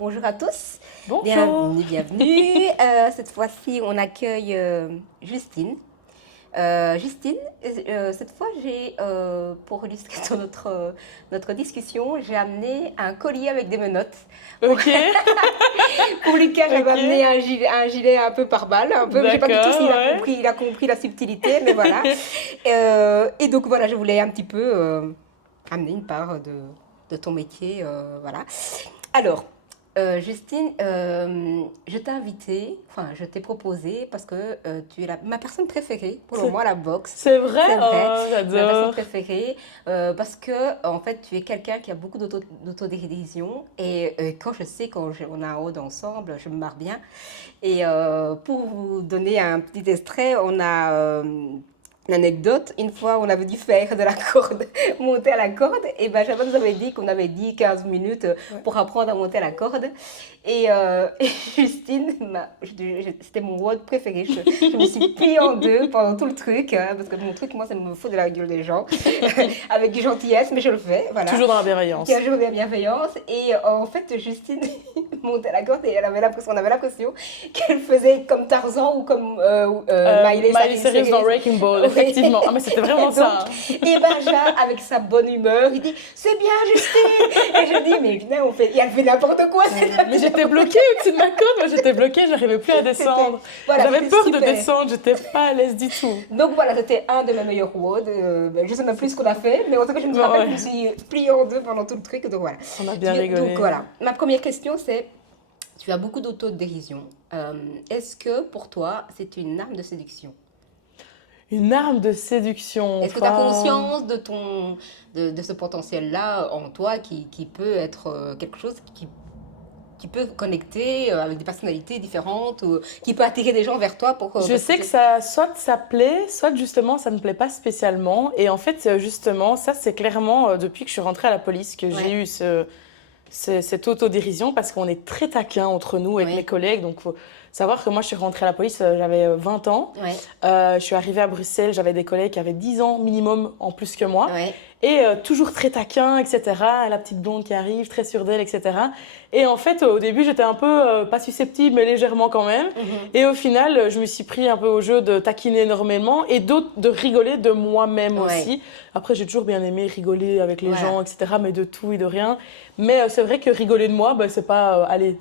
bonjour à tous. Bonjour. Bienvenue. Cette fois-ci, on accueille Justine. Justine, cette fois, pour illustrer notre discussion, j'ai amené un collier avec des menottes. Ok, Pour Lucas, j'avais amené ok. un gilet un peu par balle, un peu. Je sais pas du tout s'il D'accord, a ouais. compris, il a compris la subtilité, mais voilà. Et donc voilà, je voulais un petit peu amener une part de ton métier, voilà. Alors, Justine, je t'ai proposé parce que tu es ma personne préférée pour le C'est moment à la boxe. c'est vrai? C'est vrai, Oh, ma personne j'adore. préférée parce que en fait tu es quelqu'un qui a beaucoup d'autodérision et quand je sais on a un rôle ensemble, je me marre bien. Et pour vous donner un petit extrait, on a une anecdote. Une fois, on avait dû faire de la corde, monter à la corde. Et Benjamin nous avait dit qu'on avait dit 15 minutes Ouais. pour apprendre à monter à la corde. Et Justine, c'était mon rôle préféré. Je me suis pliée en deux pendant tout le truc. Hein, parce que mon truc, moi, c'est me foutre de la gueule des gens. Avec du gentillesse, mais je le fais. Voilà. Toujours dans la Qui a bienveillance. joué de la bienveillance. Et en fait, Justine montait à la corde et on avait l'impression qu'elle faisait comme Tarzan ou comme Miley Miley Cyrus dans Cyrus. Wrecking Ball, Oui. effectivement. Ah, mais c'était Et vraiment donc, ça. et Benja, avec sa bonne humeur, il dit c'est bien, Justine. Et je dis mais viens, et elle fait n'importe quoi. Mais j'étais bloquée au-dessus de ma corde. Moi, j'étais bloquée, j'arrivais plus à C'était, descendre. voilà, J'avais c'était peur de super. descendre, j'étais pas à l'aise du tout. Donc voilà, c'était un de mes meilleurs roads. Je sais même plus ce qu'on a fait, mais en tout cas, je me Bon, rappelle que je ouais, me suis pliée en deux pendant tout le truc. Donc voilà. on a bien Donc rigolé. voilà. Ma première question, c'est tu as beaucoup d'autodérision. Est-ce que pour toi, c'est une arme de séduction? Une arme de séduction, Est-ce que tu as enfin... conscience de ce potentiel-là en toi qui peut être quelque chose qui peut connecter avec des personnalités différentes ou qui peut attirer des gens vers toi Je parce que sais que ça plaît, soit justement ça ne plaît pas spécialement. Et en fait, justement, ça c'est clairement depuis que je suis rentrée à la police que j'ai Ouais, eu cette autodérision parce qu'on est très taquin entre nous avec mes ouais, collègues. Donc, faut savoir que moi, je suis rentrée à la police, j'avais 20 ans. ouais, Je suis arrivée à Bruxelles, j'avais des collègues qui avaient 10 ans minimum en plus que moi. ouais, Et toujours très taquin, etc. La petite blonde qui arrive, très sûre d'elle, etc. Et en fait, au début, j'étais un peu, pas susceptible, mais légèrement quand même. mhm, Et au final, je me suis pris un peu au jeu de taquiner énormément et d'autres de rigoler de moi-même ouais, aussi. Après, j'ai toujours bien aimé rigoler avec les voilà. gens, etc. Mais de tout et de rien. Mais c'est vrai que rigoler de moi, bah, c'est pas, allez,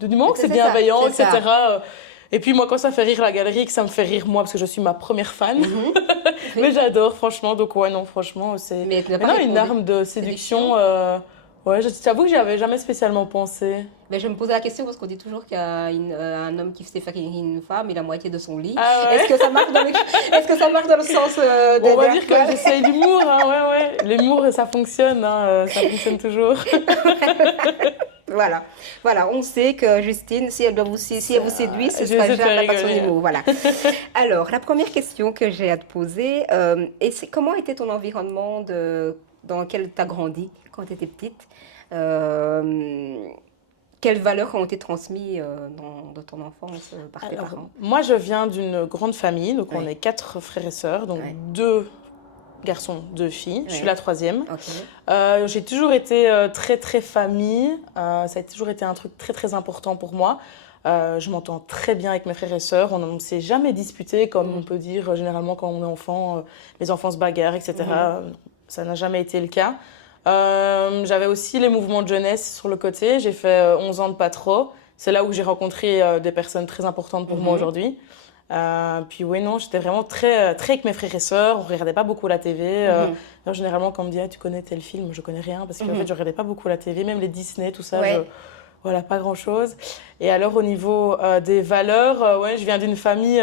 du moment que c'est C'est ça, bienveillant, c'est ça. etc. Et puis moi, quand ça fait rire la galerie, que ça me fait rire moi, parce que je suis ma première fan. Mhm, Mais oui, j'adore, franchement. Donc ouais, non, franchement, c'est... mais tu n'as Mais pas non, une répondu. arme de Séduction? séduction, ouais, je t'avoue que j'y avais jamais spécialement pensé. Mais je me posais la question parce qu'on dit toujours un homme qui sait faire une femme et la moitié de son lit. Ah Est-ce ouais? que ça marche est-ce que ça marche dans le sens On va dire que actuel? j'essaye l'humour, hein, ouais, ouais. L'humour, ça fonctionne, hein, ça fonctionne toujours. Voilà, voilà, on sait que Justine, si elle vous séduit, ce Je sera vais te faire jamais par son rigoler. humour, voilà. Alors, la première question que j'ai à te poser, c'est comment était ton environnement dans lequel tu as grandi quand tu étais petite? Euh, Quelles valeurs ont été transmises dans ton enfance par tes Alors, parents? moi, je viens d'une grande famille, donc on Ouais, est 4 frères et sœurs, donc ouais, 2 garçons, 2 filles. Je suis ouais, la troisième. ok. J'ai toujours été très très famille. Ça a toujours été un truc très très important pour moi. Je m'entends très bien avec mes frères et sœurs. On ne s'est jamais disputé, comme on Mhm, peut dire généralement quand on est enfant. Les enfants se bagarrent, mhm, etc. Ça n'a jamais été le cas. J'avais aussi les mouvements de jeunesse sur le côté. J'ai fait 11 ans de patro. C'est là où j'ai rencontré des personnes très importantes pour moi mhm, aujourd'hui. Puis oui, non, j'étais vraiment très avec mes frères et sœurs. On regardait pas beaucoup la TV. mhm, Alors, généralement, quand on me dit ah, tu connais tel film, je connais rien parce qu'en fait, mhm. je regardais pas beaucoup la TV, même les Disney, tout ça, Ouais, voilà, pas grand-chose. Et alors, au niveau des valeurs, ouais, je viens d'une famille.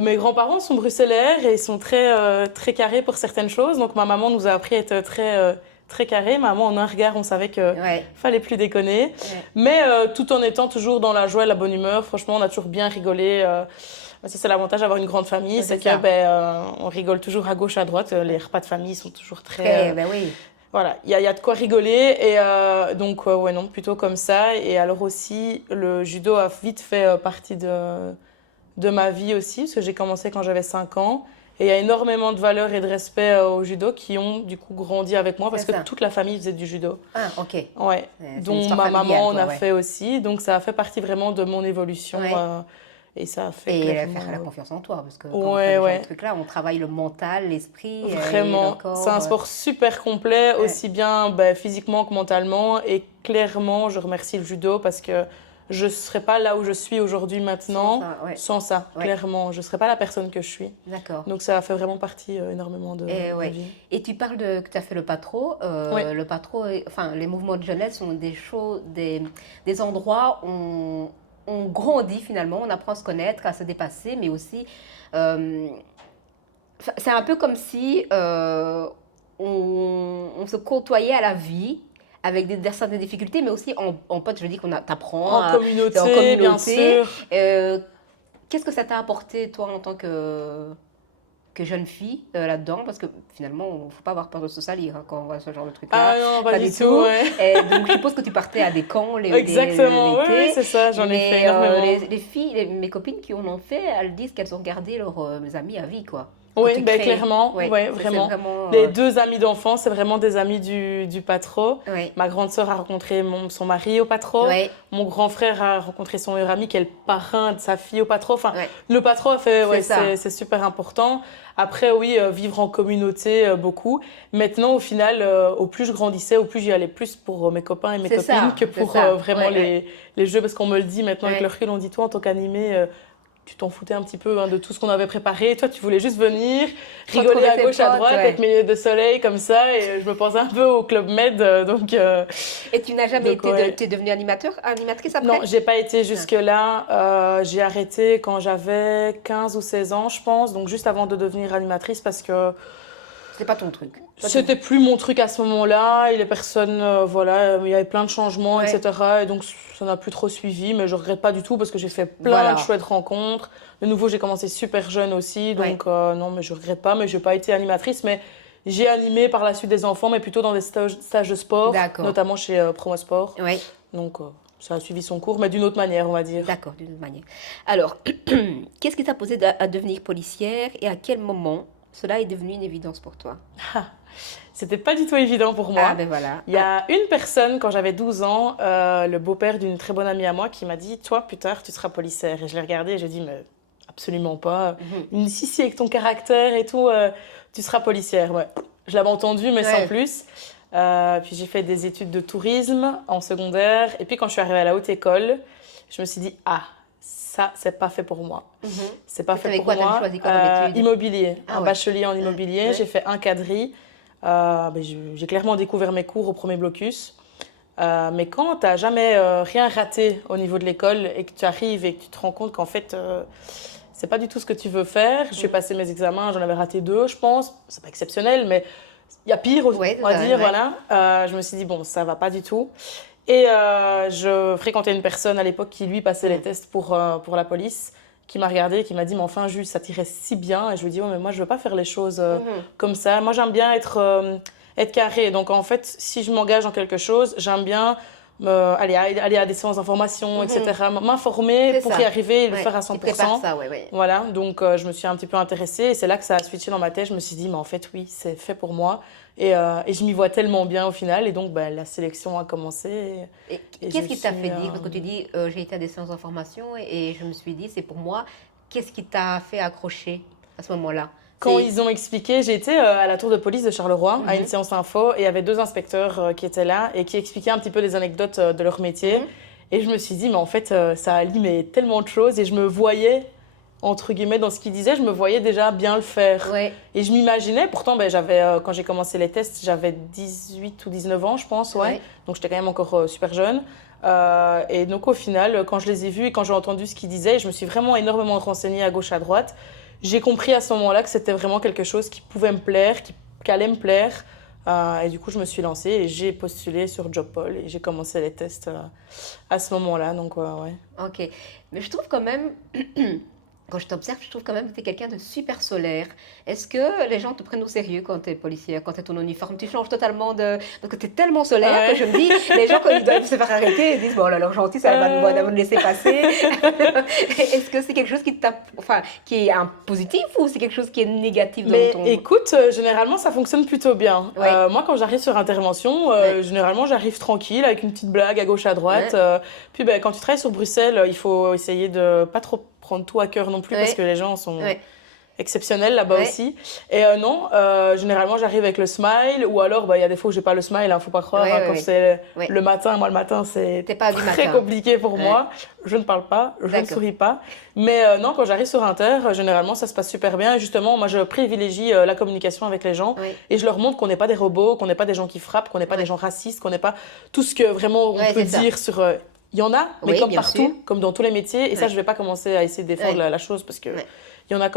Mes grands-parents sont bruxellaires et ils sont très carrés pour certaines choses. Donc, ma maman nous a appris à être très carrés. Maman, en un regard, on savait que ouais, fallait plus déconner. ouais. Mais tout en étant toujours dans la joie et la bonne humeur. Franchement, on a toujours bien rigolé. Ça, c'est l'avantage d'avoir une grande famille, C'est c'est que ça. on rigole toujours à gauche, à droite. Les repas de famille sont toujours très... Très, ben oui. voilà, il y a de quoi rigoler. Et donc, ouais, non, plutôt comme ça. Et alors aussi, le judo a vite fait partie de ma vie aussi, parce que j'ai commencé quand j'avais 5 ans. Et il y a énormément de valeurs et de respect au judo qui ont du coup grandi avec moi parce C'est que ça. toute la famille faisait du judo. Ah, ok. Ouais, C'est une dont histoire ma familiale, maman en quoi, a ouais. fait aussi. Donc ça a fait partie vraiment de mon évolution Ouais. et ça a fait Et clairement. faire la confiance en toi, parce que quand on fait Ouais, ce genre de ouais. truc-là, on travaille le mental, l'esprit et le Vraiment, c'est corps. un sport super complet, Ouais. aussi bien ben, physiquement que mentalement. Et clairement, je remercie le judo parce que je ne serais pas là où je suis aujourd'hui Sans maintenant ça, ouais. sans ça, Ouais, clairement. Je ne serais pas la personne que je suis. d'accord. Donc ça a fait vraiment partie énormément de Et, ma ouais. vie. Et tu parles que tu as fait le patro. Oui, Le patro, enfin, les mouvements de jeunesse sont des choses, des endroits où on grandit finalement, on apprend à se connaître, à se dépasser, mais aussi, euh, c'est un peu comme si on se côtoyait à la vie avec certaines difficultés, mais aussi en pote, je dis qu'on t'apprend en en communauté, bien communauté. sûr. Qu'est-ce que ça t'a apporté, toi, en tant que jeune fille là-dedans? Parce que finalement, il ne faut pas avoir peur de se salir hein, quand on voit ce genre de Ah truc-là. non, pas Pas du du tout, tout. ouais. Et donc, je suppose que tu partais à des camps Exactement, oui, oui, l'été. c'est ça, j'en ai fait Mais énormément. les filles, mes copines qui en ont fait, elles disent qu'elles ont gardé leurs amis à vie, quoi. Que Oui, tu ben crées. clairement, Oui, ouais, c'est vraiment. vraiment. Les deux amis d'enfance, c'est vraiment des amis du patro. Oui, Ma grande sœur a rencontré son mari au patro. oui, Mon grand frère a rencontré son meilleur ami qui est le parrain de sa fille au patro. Enfin, oui. le patro a fait, C'est ouais, ça. c'est super important. Après, oui, vivre en communauté, beaucoup. Maintenant, au final, au plus je grandissais, au plus j'y allais plus pour mes copains et mes C'est copines ça. que C'est pour ça. Oui, vraiment oui. les jeux. Parce qu'on me le dit maintenant avec le Oui. recul, on dit toi en tant qu'animé, tu t'en foutais un petit peu hein, de tout ce qu'on avait préparé. Toi, tu voulais juste venir, rigoler Retrouver à ses gauche, à potes, droite, être ouais. milieu de soleil comme ça. Et je me pense un peu au Club Med. Et tu n'as jamais Donc été, ouais. tu es devenue animatrice Non, après? j'ai pas été Non. jusque-là. J'ai arrêté quand j'avais 15 ou 16 ans, je pense. Donc juste avant de devenir animatrice parce que C'est pas ton truc. Toi, c'était plus mon truc à ce moment-là. Et les personnes, voilà, il y avait plein de changements, Ouais, etc. Et donc ça n'a plus trop suivi. Mais je regrette pas du tout parce que j'ai fait plein de voilà. chouettes rencontres. De nouveau, j'ai commencé super jeune aussi. Ouais, Donc non, mais je regrette pas. Mais j'ai pas été animatrice. Mais j'ai animé par la suite des enfants, mais plutôt dans des stages de sport, d'accord. notamment chez Promo Sport. Ouais, Donc ça a suivi son cours, mais d'une autre manière, on va dire. d'accord, d'une autre manière. Alors, qu'est-ce qui t'a posé à devenir policière et à quel moment cela est devenu une évidence pour toi? C'était pas du tout évident pour Ah, moi. ben voilà. Il y a une personne, quand j'avais 12 ans, le beau-père d'une très bonne amie à moi, qui m'a dit toi, plus tard, tu seras policière. Et je l'ai regardé et je lui ai dit mais absolument pas. Mhm. Il me dit si, avec ton caractère et tout, tu seras policière. Ouais. Je l'avais entendu, mais sans Ouais. plus. Puis j'ai fait des études de tourisme en secondaire. Et puis quand je suis arrivée à la haute école, je me suis dit ah, ça, c'est pas fait pour moi. Mhm. C'est pas Et fait t'avais pour quoi? T'avais moi. choisi quoi comme étude? Immobilier, Ah un ouais. bachelier en immobilier. Ouais. J'ai fait un quadri. J'ai clairement découvert mes cours au premier blocus. Mais quand tu n'as jamais rien raté au niveau de l'école et que tu arrives et que tu te rends compte qu'en fait, c'est pas du tout ce que tu veux faire. Je suis Mhm. passé mes examens, j'en avais raté 2, je pense. C'est pas exceptionnel, mais il y a pire, Ouais, on va c'est ça, dire. ouais. Voilà. Je me suis dit, bon, ça va pas du tout. Et je fréquentais une personne à l'époque qui, lui, passait les Mhm. tests pour la police, qui m'a regardée et qui m'a dit, mais enfin, Jules, ça t'irait si bien. Et je lui ai dit, ouais, mais moi, je veux pas faire les choses Mhm. comme ça. Moi, j'aime bien être carré. Donc, en fait, si je m'engage dans quelque chose, j'aime bien aller à des séances d'information, Mhm. etc. M'informer C'est pour y ça. arriver et le Ouais. faire à Tu prépares 100%. ça, ouais, ouais. Voilà, donc je me suis un petit peu intéressée et c'est là que ça a switché dans ma tête. Je me suis dit, mais en fait, oui, c'est fait pour moi. Et je m'y vois tellement bien au final. Et donc, ben, la sélection a commencé. Et Et je qu'est-ce qui t'a suis, fait dire? Parce que tu dis, j'ai été à des séances d'information et je me suis dit, c'est pour moi. Qu'est-ce qui t'a fait accrocher à ce moment-là? Quand C'est. ils ont expliqué, j'ai été à la tour de police de Charleroi, à une Mhm. séance info, et il y avait 2 inspecteurs qui étaient là et qui expliquaient un petit peu les anecdotes de leur métier. Mhm. Et je me suis dit, mais en fait, ça allie mais tellement de choses. Et je me voyais, entre guillemets, dans ce qu'ils disaient, je me voyais déjà bien le faire. Ouais. Et je m'imaginais, pourtant, ben, quand j'ai commencé les tests, j'avais 18 ou 19 ans, je pense, ouais. Ouais. Donc j'étais quand même encore super jeune. Et donc au final, quand je les ai vus et quand j'ai entendu ce qu'ils disaient, je me suis vraiment énormément renseignée à gauche, à droite. J'ai compris à ce moment-là que c'était vraiment quelque chose qui pouvait me plaire, qui allait me plaire. Et du coup, je me suis lancée et j'ai postulé sur JobPol et j'ai commencé les tests à ce moment-là. Donc, ouais. Ok. Mais je trouve quand même Quand je t'observe, je trouve quand même que tu es quelqu'un de super solaire. Est-ce que les gens te prennent au sérieux quand tu es policière, quand tu es ton uniforme? Tu changes totalement de... Parce que tu es tellement solaire que Ouais. je me dis, les gens, quand ils doivent se faire arrêter, ils disent, bon, alors gentil, ça va nous laisser passer. Est-ce que c'est quelque chose enfin, qui est un positif ou c'est quelque chose qui est négatif dans Mais ton... écoute, généralement, ça fonctionne plutôt bien. Ouais, Moi, quand j'arrive sur intervention, ouais, généralement, j'arrive tranquille avec une petite blague à gauche, à droite. ouais, Puis, ben, quand tu travailles sur Bruxelles, il faut essayer de pas trop prendre tout à cœur non plus parce que ouais, les gens sont ouais, exceptionnels là-bas ouais. aussi. Et non, généralement, j'arrive avec le smile ou alors, bah, il y a des fois où j'ai pas le smile, hein, faut pas croire. Ouais, Hein, ouais, quand ouais, c'est ouais. le matin, moi, le matin, c'est T'es pas du très matin. compliqué pour Ouais. moi. Je ne parle pas, je ne D'accord. souris pas. Mais non, quand j'arrive sur Inter, généralement, ça se passe super bien. Et justement, moi, je privilégie la communication avec les gens Ouais. et je leur montre qu'on n'est pas des robots, qu'on n'est pas des gens qui frappent, qu'on n'est pas des Ouais. gens racistes, qu'on n'est pas tout ce que vraiment on Ouais, peut c'est ça. dire sur. Il y en a, mais Oui, comme bien sûr. partout, comme dans tous les métiers. Et ça, Ouais. je vais pas commencer à essayer de défendre Ouais. la chose parce que Ouais. il y en a c'est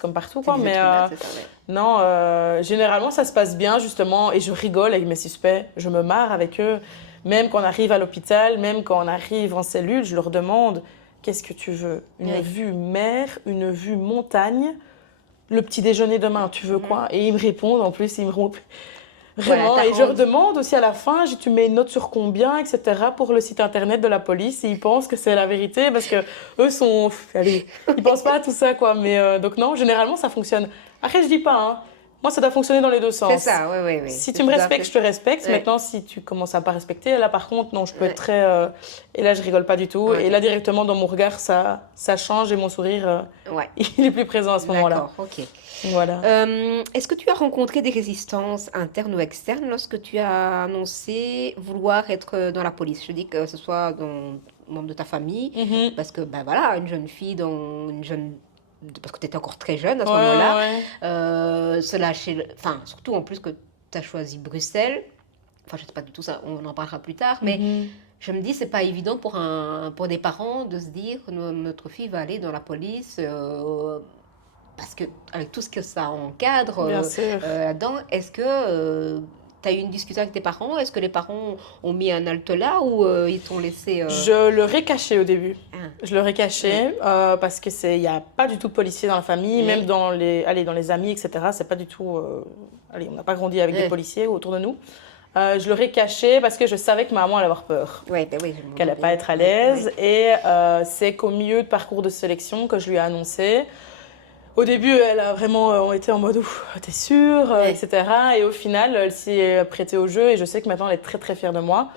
comme partout, C'est quoi. des Mais êtres humains, c'est ça, ouais. non, généralement, ça se passe bien, justement. Et je rigole avec mes suspects. Je me marre avec eux. Même quand on arrive à l'hôpital, même quand on arrive en cellule, je leur demande qu'est-ce que tu veux? Une Ouais. vue mer, une vue montagne, le petit déjeuner demain, tu veux quoi? Et ils me répondent, en plus, ils me répondent Voilà, vraiment. t'as Et je leur rendu. demande aussi à la fin, tu mets une note sur combien, etc. pour le site internet de la police. Et ils pensent que c'est la vérité parce que eux sont. Allez, ils pensent pas à tout ça, quoi. Mais donc, non, généralement, ça fonctionne. Après, je dis pas, hein. Moi, ça doit fonctionner dans les deux C'est sens. ça, oui, oui, oui. Si C'est tu me tout à respectes, fait. je te respecte. Ouais. Maintenant, si tu commences à pas respecter, là, par contre, non, je peux être Ouais. très. Et là, je rigole pas du tout. Et Ok. là, directement, dans mon regard, ça change et mon sourire, Ouais. il est plus présent à ce moment-là. D'accord, ok. Voilà. Est-ce que tu as rencontré des résistances internes ou externes lorsque tu as annoncé vouloir être dans la police? Je dis que ce soit dans membre de ta famille, Mhm. parce que ben voilà, une jeune fille dans une jeune, parce que tu étais encore très jeune à ce Ouais, moment-là, ouais. se lâcher, enfin surtout en plus que tu as choisi Bruxelles. Enfin, je sais pas du tout ça, on en parlera plus tard, mais Mhm. je me dis c'est pas évident pour des parents de se dire notre fille va aller dans la police. Parce que avec tout ce que ça encadre Bien sûr. là-dedans, est-ce que tu as eu une discussion avec tes parents? Est-ce que les parents ont mis un halte là ou ils t'ont laissé Je leur ai caché au début. Ah, Je leur ai caché parce que il y a pas du tout de policiers dans la famille, même ouais, dans les amis, etc. C'est pas du tout. Allez, on n'a pas grandi avec des ouais, policiers autour de nous. Je leur ai caché parce que je savais que ma maman allait avoir peur, ouais, ben oui, je me qu'elle doute allait pas bien. être à Ouais, ouais, l'aise. Et c'est qu'au milieu de parcours de sélection que je lui ai annoncé. Au début, elle a vraiment on était en mode ouf, t'es sûre, ouais. etc. Et au final, elle s'est prêtée au jeu et je sais que maintenant elle est très très fière de moi.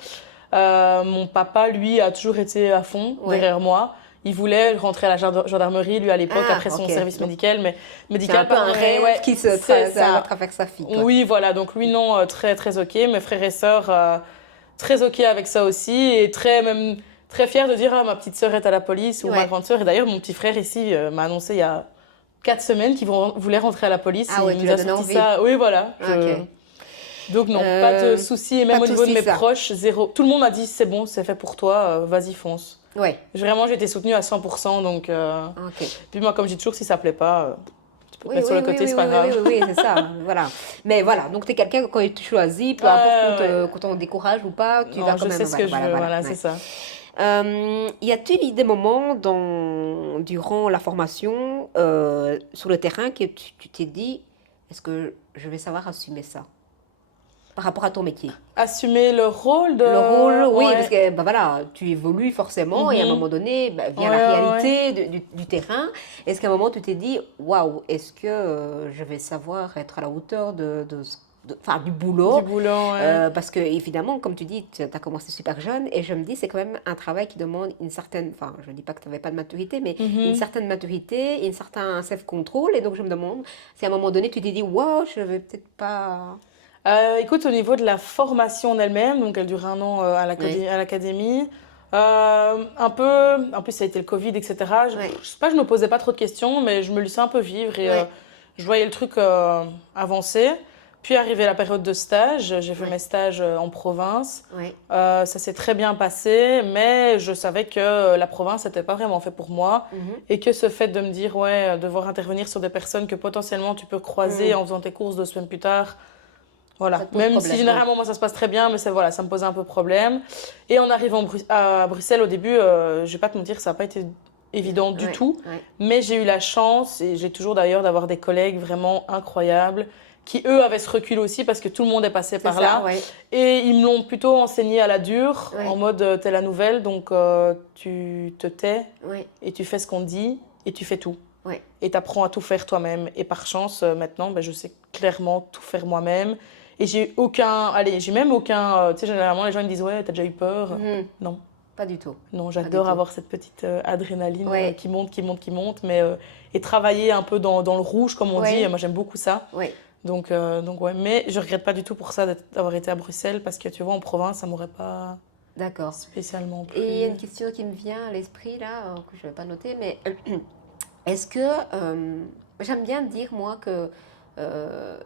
Mon papa, lui, a toujours été à fond Ouais. derrière moi. Il voulait rentrer à la gendarmerie, lui, à l'époque, Ah, après son ok. service Donc, médical. Mais c'est un médical, peu un pardon, rêve ouais, qui c'est ça ça. traverse sa fille, quoi. Oui, voilà. Donc lui, non, très très ok. Mes frères et sœurs, très ok avec ça aussi. Et même très fiers de dire, ah, ma petite sœur est à la police ou ma Ouais. grande sœur. Et d'ailleurs, mon petit frère ici m'a annoncé il y a 4 semaines qu'il voulait rentrer à la police. Ah ouais, Il tu nous lui as a donné sorti envie. ça. Oui, voilà. Ok. Donc non, pas de soucis. Et Pas même de au niveau de soucis, mes ça. proches, zéro. Tout le monde m'a dit, c'est bon, c'est fait pour toi, vas-y, fonce. Ouais, Vraiment, j'ai été soutenue à 100%. Donc, ok. puis moi, comme je dis toujours, si ça plaît pas, tu peux te Oui, mettre oui, sur le oui, côté, oui, c'est oui, pas grave. oui, oui, oui, c'est ça, voilà. Mais voilà, donc tu es quelqu'un, quand tu choisis, peu Ouais, importe ouais. qu'on t'en décourage ou pas, tu Non, vas quand je même, sais ce que je veux, voilà, ouais. c'est ça. Y a-t-il eu des moments durant la formation, sur le terrain, que tu t'es dit, est-ce que je vais savoir assumer ça par rapport à ton métier? Assumer le rôle de... Le rôle, oui, parce Ouais. que ben voilà, tu évolues forcément et à un Mhm. moment donné, ben, vient Ouais, la ouais, ouais. réalité du terrain. Est-ce qu'à un moment tu t'es dit, waouh, est-ce que je vais savoir être à la hauteur enfin, du Du boulot? boulot, ouais. Parce que évidemment, comme tu dis, tu as commencé super jeune et je me dis, c'est quand même un travail qui demande une certaine, enfin, je ne dis pas que tu n'avais pas de maturité, mais une Mhm. certaine maturité, un certain self-control. Et donc je me demande si à un moment donné tu t'es dit, waouh, je vais peut-être pas. Écoute, au niveau de la formation en elle-même, donc elle dure 1 an Oui, à l'académie, un peu, en plus ça a été le Covid, etc. oui, Je sais pas, je me posais pas trop de questions, mais je me laissais un peu vivre et oui, je voyais le truc avancer. Puis arrivé la période de stage, j'ai fait oui, mes stages en province. oui. Ça s'est très bien passé, mais je savais que la province n'était pas vraiment fait pour moi Mhm. et que ce fait de me dire, ouais, devoir intervenir sur des personnes que potentiellement tu peux croiser Mhm. en faisant tes courses 2 semaines plus tard, voilà. Ça te pose Même si problème, ouais. généralement moi ça se passe très bien, mais voilà, ça me posait un peu problème. Et en arrivant à Bruxelles au début, je vais pas te mentir, ça n'a pas été évident du Ouais, tout. ouais. Mais j'ai eu la chance, et j'ai toujours d'ailleurs, d'avoir des collègues vraiment incroyables qui, eux, avaient ce recul aussi parce que tout le monde est passé C'est par ça, là. ouais. Et ils me l'ont plutôt enseigné à la dure, en Ouais, mode t'es la nouvelle, donc tu te tais ouais, et tu fais ce qu'on te dit et tu fais tout. ouais. Et tu apprends à tout faire toi-même. Et par chance, maintenant, ben, je sais clairement tout faire moi-même. Et j'ai aucun. Allez, j'ai même aucun. Tu sais, généralement, les gens ils me disent ouais, t'as déjà eu peur? Mhm. Non, Pas du tout. non, Pas du j'adore tout. avoir cette petite adrénaline Ouais, qui monte, qui monte, qui monte. Mais, et travailler un peu dans le rouge, comme on dit, ouais, moi j'aime beaucoup ça. ouais. Donc ouais, mais je regrette pas du tout pour ça d'avoir été à Bruxelles parce que tu vois, en province, ça m'aurait pas D'accord. spécialement Et il y a plu. une question qui me vient à l'esprit là, que je ne vais pas noter, mais est-ce que j'aime bien dire moi que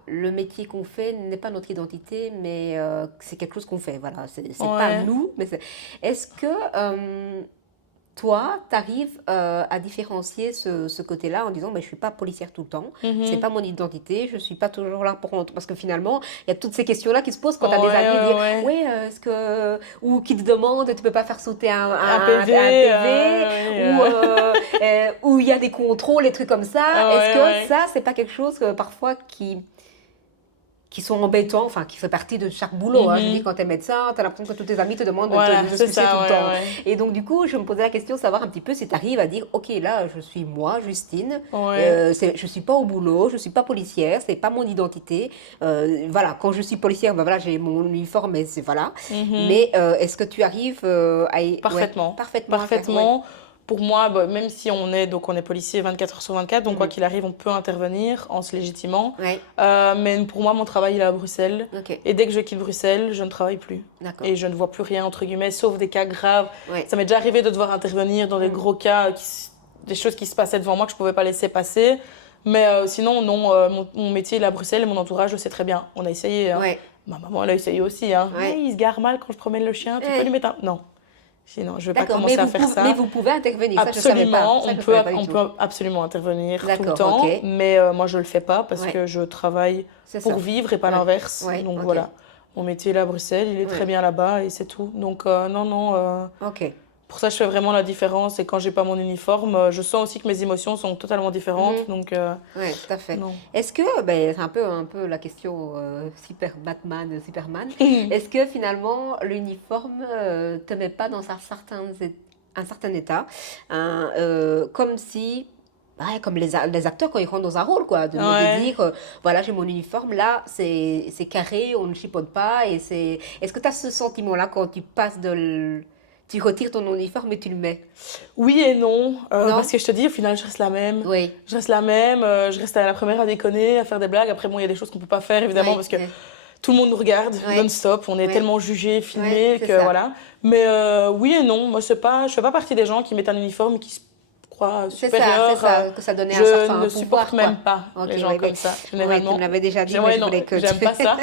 le métier qu'on fait n'est pas notre identité, mais c'est quelque chose qu'on fait. Voilà, c'est pas Ouais. nous, mais est-ce que toi, tu arrives à différencier ce côté-là en disant, mais je ne suis pas policière tout le temps, c'est Mhm. pas mon identité, je ne suis pas toujours là pour... Parce que finalement, il y a toutes ces questions-là qui se posent quand tu as des Ouais, amis, ouais, dire, ouais. oui, est-ce que... ou qui te demandent, tu peux pas faire sauter Un PV, un PV, ouais, ou il y a des contrôles, des trucs comme ça. Est-ce ouais, que ouais. ça, c'est pas quelque chose que parfois qui sont embêtants, enfin qui fait partie de chaque boulot. Hein. Je dis, Mhm. quand tu es médecin, tu as l'impression que tous tes amis te demandent Voilà, de c'est s'excuser tout ça, le ouais, temps. ouais. Et donc du coup, je me posais la question de savoir un petit peu si tu arrives à dire, ok, là, je suis moi, Justine, Ouais. je suis pas au boulot, je suis pas policière, c'est pas mon identité. Voilà, quand je suis policière, ben voilà, j'ai mon uniforme, et c'est voilà. Mhm. Mais est-ce que tu arrives ouais, Parfaitement. parfaitement à faire, ouais. Parfaitement. Pour moi, bah, même si donc on est policier 24 heures sur 24, donc quoi Mhm. qu'il arrive, on peut intervenir en se légitimant. Ouais, Mais pour moi, mon travail, il est à Bruxelles. ok, Et dès que je quitte Bruxelles, je ne travaille plus. d'accord. Et je ne vois plus rien, entre guillemets, sauf des cas graves. Ouais. Ça m'est déjà arrivé de devoir intervenir dans des Mhm. gros cas, des choses qui se passaient devant moi que je ne pouvais pas laisser passer. Mais sinon, non, mon métier, il est à Bruxelles et mon entourage, je sais très bien. On a essayé, hein. Ouais, Ma maman, elle a essayé aussi, hein. ouais. Hey, il se gare mal quand je promène le chien, tu peux lui Ouais. mettre un... Non. J'ai dit non, je vais pas D'accord, commencer à faire mais ça. vous pouvez intervenir, ça je savais pas, Absolument, ça je savais pas du on tout. peut absolument intervenir tout le D'accord, ok, temps, mais moi je le fais pas parce ouais, que je travaille c'est pour ça. vivre et pas Ouais, l'inverse. ouais, Donc ok, voilà, mon métier là à Bruxelles, il est très ouais, bien là-bas et c'est tout. Donc non, non, ok. pour ça je fais vraiment la différence et quand j'ai pas mon uniforme, je sens aussi que mes émotions sont totalement différentes. Mhm, Donc ouais, tout à fait. non. Est-ce que, ben, c'est un peu la question super Batman, Superman, est-ce que finalement l'uniforme te met pas dans un certain état, hein, comme si... Ouais, comme les acteurs quand ils rentrent dans un rôle, quoi, de Ouais. dire, voilà, j'ai mon uniforme, là, c'est carré, on ne chipote pas, et c'est... Est-ce que tu as ce sentiment-là quand tu passes tu retires ton uniforme et tu le mets? Oui et non, parce Non? que je te dis, au final, je reste la même. Oui, Je reste la même, je reste à la première à déconner, à faire des blagues. Après, bon, il y a des choses qu'on peut pas faire, évidemment, oui, parce que oui, tout le monde nous regarde oui, non-stop. On est oui, tellement jugés, oui, filmés, c'est que ça. voilà. Mais oui et non, moi, je fais pas partie des gens qui mettent un uniforme et qui se croient C'est supérieurs. ça, que ça donnait un Je certain ne supporte pouvoir, quoi. même pas Ok, les gens oui, oui. comme ça, Oui, tu me généralement. l'avais déjà dit, mais Ouais, je non, voulais que tu... j'aime pas ça.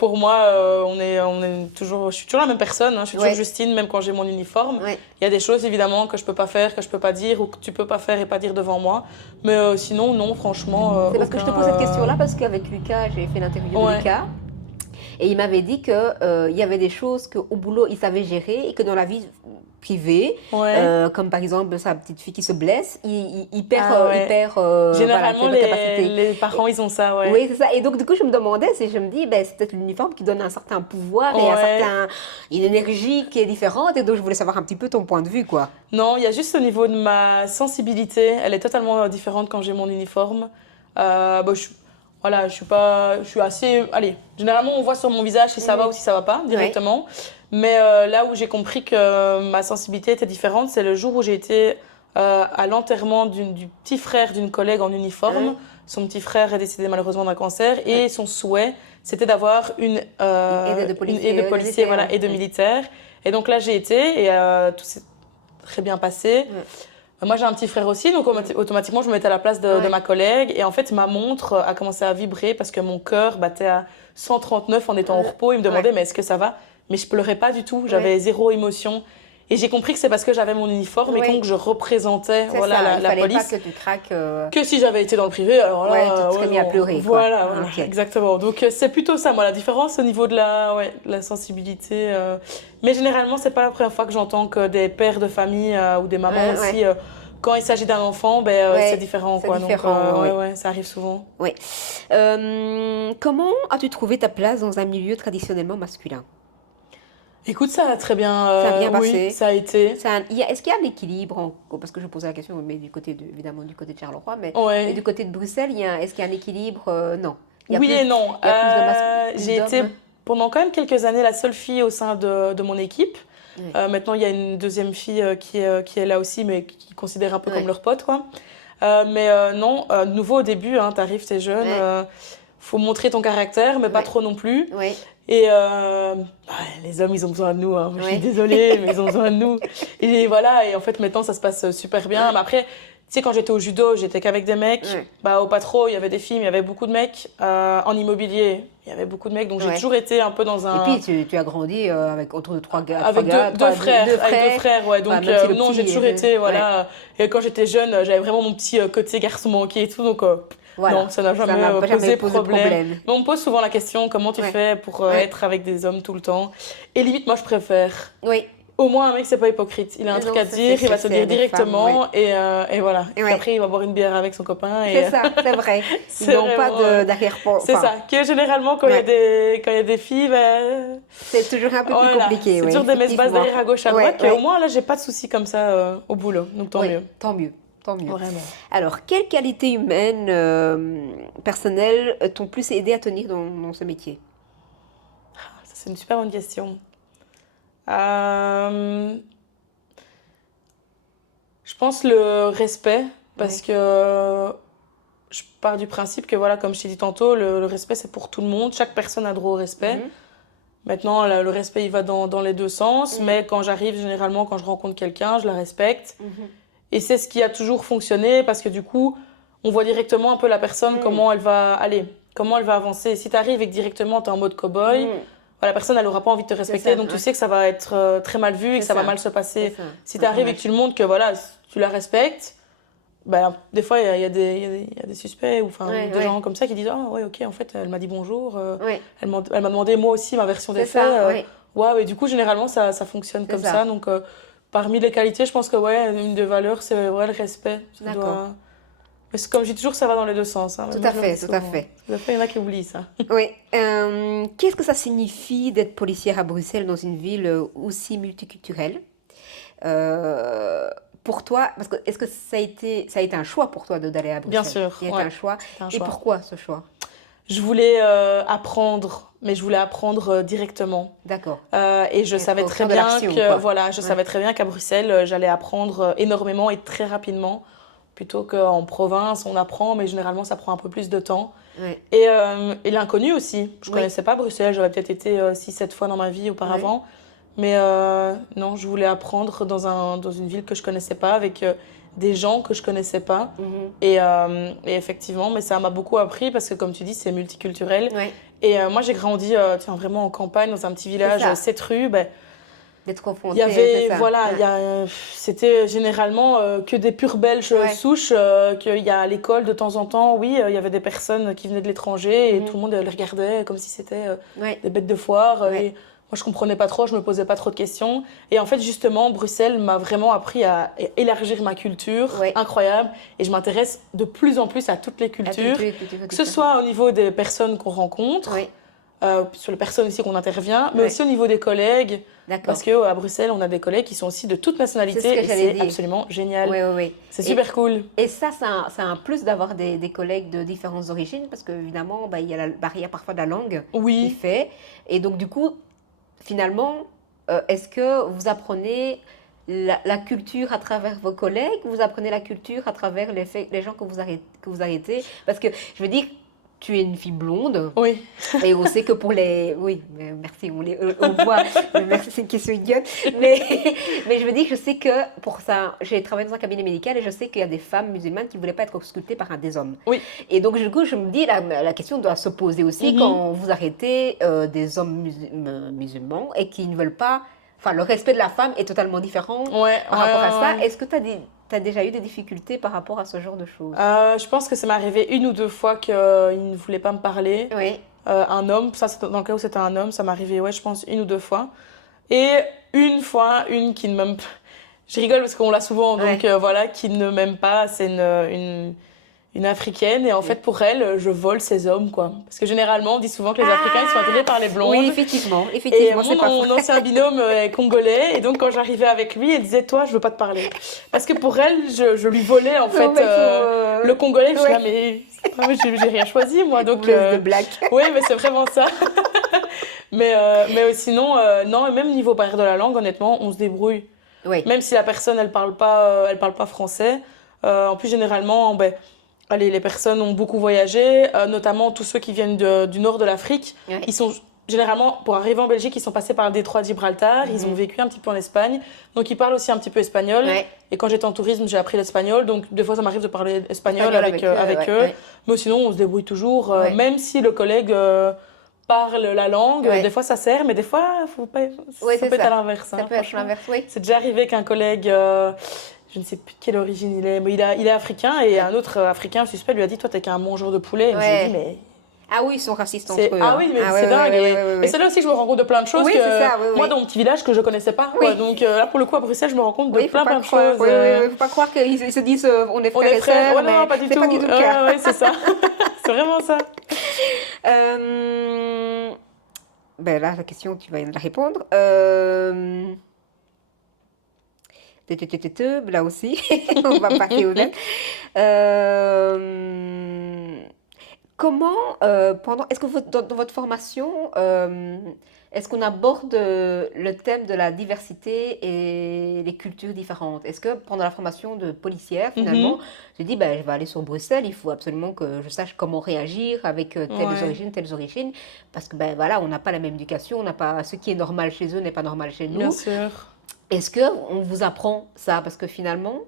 Pour moi, on est toujours, je suis toujours la même personne, hein. Je suis toujours Oui, Justine, même quand j'ai mon uniforme. oui. Il y a des choses évidemment que je peux pas faire, que je peux pas dire ou que tu peux pas faire et pas dire devant moi. Mais sinon, non, franchement, C'est parce que je te aucun. pose cette question-là, parce qu'avec Lucas, j'ai fait l'interview de Ouais, Lucas, et il m'avait dit que il y avait des choses qu'au boulot, il savait gérer, et que dans la vie privée, ouais. comme par exemple sa petite fille qui se blesse, Ah il ouais. perd voilà, Généralement, ses capacités. les parents, ils ont ça, ouais. Oui, c'est ça. Et donc, du coup, je me demandais, si je me dis, ben, c'est peut-être l'uniforme qui donne un certain pouvoir et Ouais. une énergie qui est différente. Et donc, je voulais savoir un petit peu ton point de vue, quoi. Non, il y a juste au niveau de ma sensibilité, elle est totalement différente quand j'ai mon uniforme. Bah, voilà, je suis pas, je suis assez, allez, généralement on voit sur mon visage si ça va Mhm. ou si ça va pas Ouais. directement. Mais là où j'ai compris que ma sensibilité était différente, c'est le jour où j'ai été à l'enterrement du petit frère d'une collègue en uniforme. Hein. Son petit frère est décédé malheureusement d'un cancer Ouais. et son souhait, c'était d'avoir une aide de De policier, militaire, voilà, ouais. et de Ouais. militaire. Et donc là j'ai été et tout s'est très bien passé. Ouais. Moi, j'ai un petit frère aussi, donc Mhm. automatiquement, je me mettais à la place de Ouais. ma collègue. Et en fait, ma montre a commencé à vibrer parce que mon cœur battait à 139 en étant au repos. Il me demandait, Ouais. mais est-ce que ça va? Mais je pleurais pas du tout, Ouais. j'avais zéro émotion. Et j'ai compris que c'est parce que j'avais mon uniforme et Oui. donc je représentais C'est voilà, ça, il la fallait police. pas que tu craques. Que si j'avais été dans le privé, alors là, Ouais, tu te serais mis à non. pleurer, quoi. Voilà, Ah, voilà, ok. exactement. Donc c'est plutôt ça, moi, la différence au niveau de de la sensibilité. Mais généralement, c'est pas la première fois que j'entends que des pères de famille ou des mamans Ouais, aussi, ouais. quand il s'agit d'un enfant, c'est Ouais, différent, c'est quoi. Donc différent, oui. ouais, ça arrive souvent. Oui. Comment as-tu trouvé ta place dans un milieu traditionnellement masculin? Écoute, ça a très bien, Ça a bien oui, passé. ça a été. Est-ce qu'il y a un équilibre parce que je posais la question, mais du côté évidemment du côté de Charleroi, mais du Ouais. côté de Bruxelles, est-ce qu'il y a un équilibre? Non. Oui et non. Il y a plus J'ai été d'hommes. pendant quand même quelques années la seule fille au sein de mon équipe. Oui. Maintenant, il y a une deuxième fille qui est là aussi, mais qui considère un peu comme Ouais. leur pote, quoi. Non, de nouveau au début, hein, t'arrives, t'es jeune, Ouais. faut montrer ton caractère, mais pas Ouais. trop non plus. Oui. Et les hommes, ils ont besoin de nous, hein. Je suis Oui. désolée, mais ils ont besoin de nous. Et voilà, et en fait, maintenant, ça se passe super bien. Mais après, tu sais, quand j'étais au judo, j'étais qu'avec des mecs. Ouais. Au patro, il y avait des filles, mais il y avait beaucoup de mecs. En immobilier, il y avait beaucoup de mecs. Donc, j'ai Ouais. toujours été un peu dans Et un... puis tu as grandi avec autour de trois gars, Avec deux frères, avec deux frères, ouais. Enfin, Donc, même si le non, petit, j'ai toujours été, voilà. Et quand j'étais jeune, j'avais vraiment mon petit côté garçon manqué et tout. Donc, voilà. non, ça n'a Ça jamais n'a jamais posé posé de problème. problème. Mais on me pose souvent la question, comment tu Ouais. fais pour Ouais. être avec des hommes tout le temps? Et limite, moi, je préfère. Oui. Au moins, un mec, c'est pas hypocrite. Il a un truc Non, à ça, dire, il va te c'est dire des femmes, directement, et voilà. Et Ouais. après, il va boire une bière avec son copain. C'est ça, c'est vrai. Ils C'est n'ont pas vraiment, d'arrière-plan. c'est Enfin, ça. Que généralement, quand il y a quand il y a des filles, c'est toujours un peu plus voilà. compliqué, C'est oui, toujours des messes basses effectivement. derrière à gauche, à Ouais, droite. Que au ouais. moins, là, j'ai pas de soucis comme ça au boulot. Donc, tant Oui, mieux. tant mieux, tant mieux. Vraiment. Alors, quelles qualités humaines, personnelles, t'ont plus aidé à tenir dans ce métier? Ça, c'est une super bonne question. Euh, Je pense le respect, parce Ouais. que je pars du principe que, voilà, comme je t'ai dit tantôt, le respect, c'est pour tout le monde. Chaque personne a droit au respect. Mhm, Maintenant, le respect, il va dans les deux sens, mhm, mais quand j'arrive, généralement, quand je rencontre quelqu'un, je la respecte. mhm, Et c'est ce qui a toujours fonctionné, parce que du coup, on voit directement un peu la personne, mhm, comment elle va aller, comment elle va avancer. Si tu arrives et que directement, tu es en mode cow-boy, mhm. la personne, elle n'aura pas envie de te C'est respecter, ça, donc tu ouais. sais que ça va être très mal vu et que C'est ça va ça, mal se c'est passer. ça. Si tu Ouais, arrives et ouais. que tu le montres que voilà, tu la respectes, des fois, il y a des suspects ou enfin, Ouais, des ouais. gens comme ça qui disent ah ouais, ok, en fait, elle m'a dit bonjour, Ouais, elle m'a demandé moi aussi ma version des c'est faits. ça, ouais, Ouais, et du coup, généralement, ça fonctionne c'est comme ça. ça. Donc, parmi les qualités, je pense que ouais, une des valeurs, c'est ouais, le respect. Ça D'accord. doit... Mais comme je dis toujours, ça va dans les deux sens. Hein. Tout Moi, à je le dis fait, tout à souvent. fait. Des fois, il y en a qui oublient ça. Oui. Qu'est-ce que ça signifie d'être policière à Bruxelles dans une ville aussi multiculturelle? Euh, pour toi, parce que est-ce que ça a été un choix pour toi d'aller à Bien Bruxelles? sûr, Il y a été ouais, un choix. c'était un Et choix. pourquoi ce choix? Je voulais apprendre, mais je voulais apprendre directement. D'accord. Et je Être savais au très cœur de bien l'action, que, quoi. voilà, je Ouais. savais très bien qu'à Bruxelles, j'allais apprendre énormément et très rapidement. Plutôt qu'en province, on apprend, mais généralement, ça prend un peu plus de temps. Ouais. Et l'inconnu aussi. Je Oui. connaissais pas Bruxelles, j'avais peut-être été 6-7 fois dans ma vie auparavant. Mais non, je voulais apprendre dans une ville que je connaissais pas, avec des gens que je connaissais pas. Mhm. Et effectivement, mais ça m'a beaucoup appris parce que, comme tu dis, c'est multiculturel. Ouais. Et moi, j'ai grandi vraiment en campagne, dans un petit village, ça. 7 rues. D'être Il confronté, y avait, c'est ça. voilà, Ouais. c'était généralement que des purs Belges Ouais. souches, qu'il y a à l'école de temps en temps, oui, il y avait des personnes qui venaient de l'étranger et Mhm. tout le monde les regardait comme si c'était Ouais. des bêtes de foire. Ouais. Et moi, je comprenais pas trop, je me posais pas trop de questions. Et en fait, justement, Bruxelles m'a vraiment appris à élargir ma culture, Ouais. incroyable. Et je m'intéresse de plus en plus à toutes les cultures, que ce soit au niveau des personnes qu'on rencontre, Oui, sur les personnes aussi qu'on intervient, mais Ouais. aussi au niveau des collègues. d'accord. Parce qu'à Bruxelles, on a des collègues qui sont aussi de toute nationalité C'est ce que et j'allais c'est dire. absolument génial. Oui, oui, oui. C'est super cool. Et ça, c'est un plus d'avoir des collègues de différentes origines, parce qu'évidemment, il y a la barrière parfois de la langue qui Oui, fait. Et donc, du coup, finalement, est-ce que vous apprenez la culture à travers vos collègues, ou vous apprenez la culture à travers les gens que vous arrêtez? Parce que, je veux dire, tu es une fille blonde, oui, et on sait que pour les... Oui, mais merci, on voit, merci, c'est une question idiote, mais, mais je veux dire, je sais que pour ça, j'ai travaillé dans un cabinet médical, et je sais qu'il y a des femmes musulmanes qui ne voulaient pas être auscultées par des hommes. oui. Et donc, du coup, je me dis, la question doit se poser aussi Mhm. quand vous arrêtez des hommes musulmans et qui ne veulent pas enfin, le respect de la femme est totalement différent Ouais, par rapport à ça. ouais. Est-ce que tu as déjà eu des difficultés par rapport à ce genre de choses? Je pense que ça m'est arrivé une ou deux fois qu'il ne voulait pas me parler. Oui. Un homme, ça c'est dans le cas où c'était un homme, ça m'est arrivé, ouais, je pense une ou deux fois. Et une fois, une qui ne m'aime pas. Je rigole parce qu'on l'a souvent, donc Ouais. voilà, qui ne m'aime pas, c'est une africaine. Et en fait, pour elle, je vole ses hommes, quoi. Parce que généralement, on dit souvent que les Africains, ils sont attirés par les blondes. Oui, effectivement, Et effectivement, c'est pas mon faux. ancien binôme est congolais, et donc quand j'arrivais avec lui, elle disait toi, je veux pas te parler. Parce que pour elle, je lui volais en fait Non, mais le congolais. Je suis ouais. là, mais j'ai rien choisi moi, donc Blouse de blague. oui, mais c'est vraiment ça. Mais sinon, non, et même niveau barrière de la langue, honnêtement, on se débrouille. Oui. Même si la personne, elle parle pas français. En plus, généralement, ben, allez, les personnes ont beaucoup voyagé, notamment tous ceux qui viennent du nord de l'Afrique. Ouais. Ils sont généralement, pour arriver en Belgique, ils sont passés par le détroit de Gibraltar, ils ont vécu un petit peu en Espagne, donc ils parlent aussi un petit peu espagnol. Ouais. Et quand j'étais en tourisme, j'ai appris l'espagnol, donc des fois ça m'arrive de parler espagnol Espagnol avec eux. ouais. Mais sinon, on se débrouille toujours, Ouais. même si le collègue parle la langue, Ouais. des fois ça sert, mais des fois, faut pas, Ouais, ça c'est peut être ça. à l'inverse. Ça hein, peut être franchement. l'inverse, oui. C'est déjà arrivé qu'un collègue, je ne sais plus de quelle origine il est, mais il est africain, et un autre africain suspect lui a dit toi t'es qu'un mangeur de poulet. Et je lui ai Ouais. dit mais Ah oui, ils sont racistes entre c'est eux. ah hein. oui mais Ah c'est ouais, dingue. ouais, et ouais, ouais. et c'est là aussi que je me rends compte de plein de choses Oui, que c'est ça, oui, moi oui. dans mon petit village que je connaissais pas quoi. Oui. Donc là pour le coup à Bruxelles je me rends compte de Oui, faut plein pas de croire. choses. Oui, oui, oui. Faut pas croire qu'ils se disent on est On frères est et frères. sœurs, Ouais, non, mais pas du c'est tout. pas du tout le cas. Ouais, c'est ça. C'est vraiment ça. Ben là, la question, tu vas la répondre. Là aussi, on va passer au net. Comment, est-ce que dans votre formation, est-ce qu'on aborde le thème de la diversité et les cultures différentes? Est-ce que pendant la formation de policière, finalement, je dis, ben, je vais aller sur Bruxelles, il faut absolument que je sache comment réagir avec Ouais. telles origines, parce que ben voilà, on n'a pas la même éducation, on n'a pas ce qui est normal chez eux n'est pas normal chez Bien nous. sûr. Est-ce que on vous apprend ça? Parce que finalement,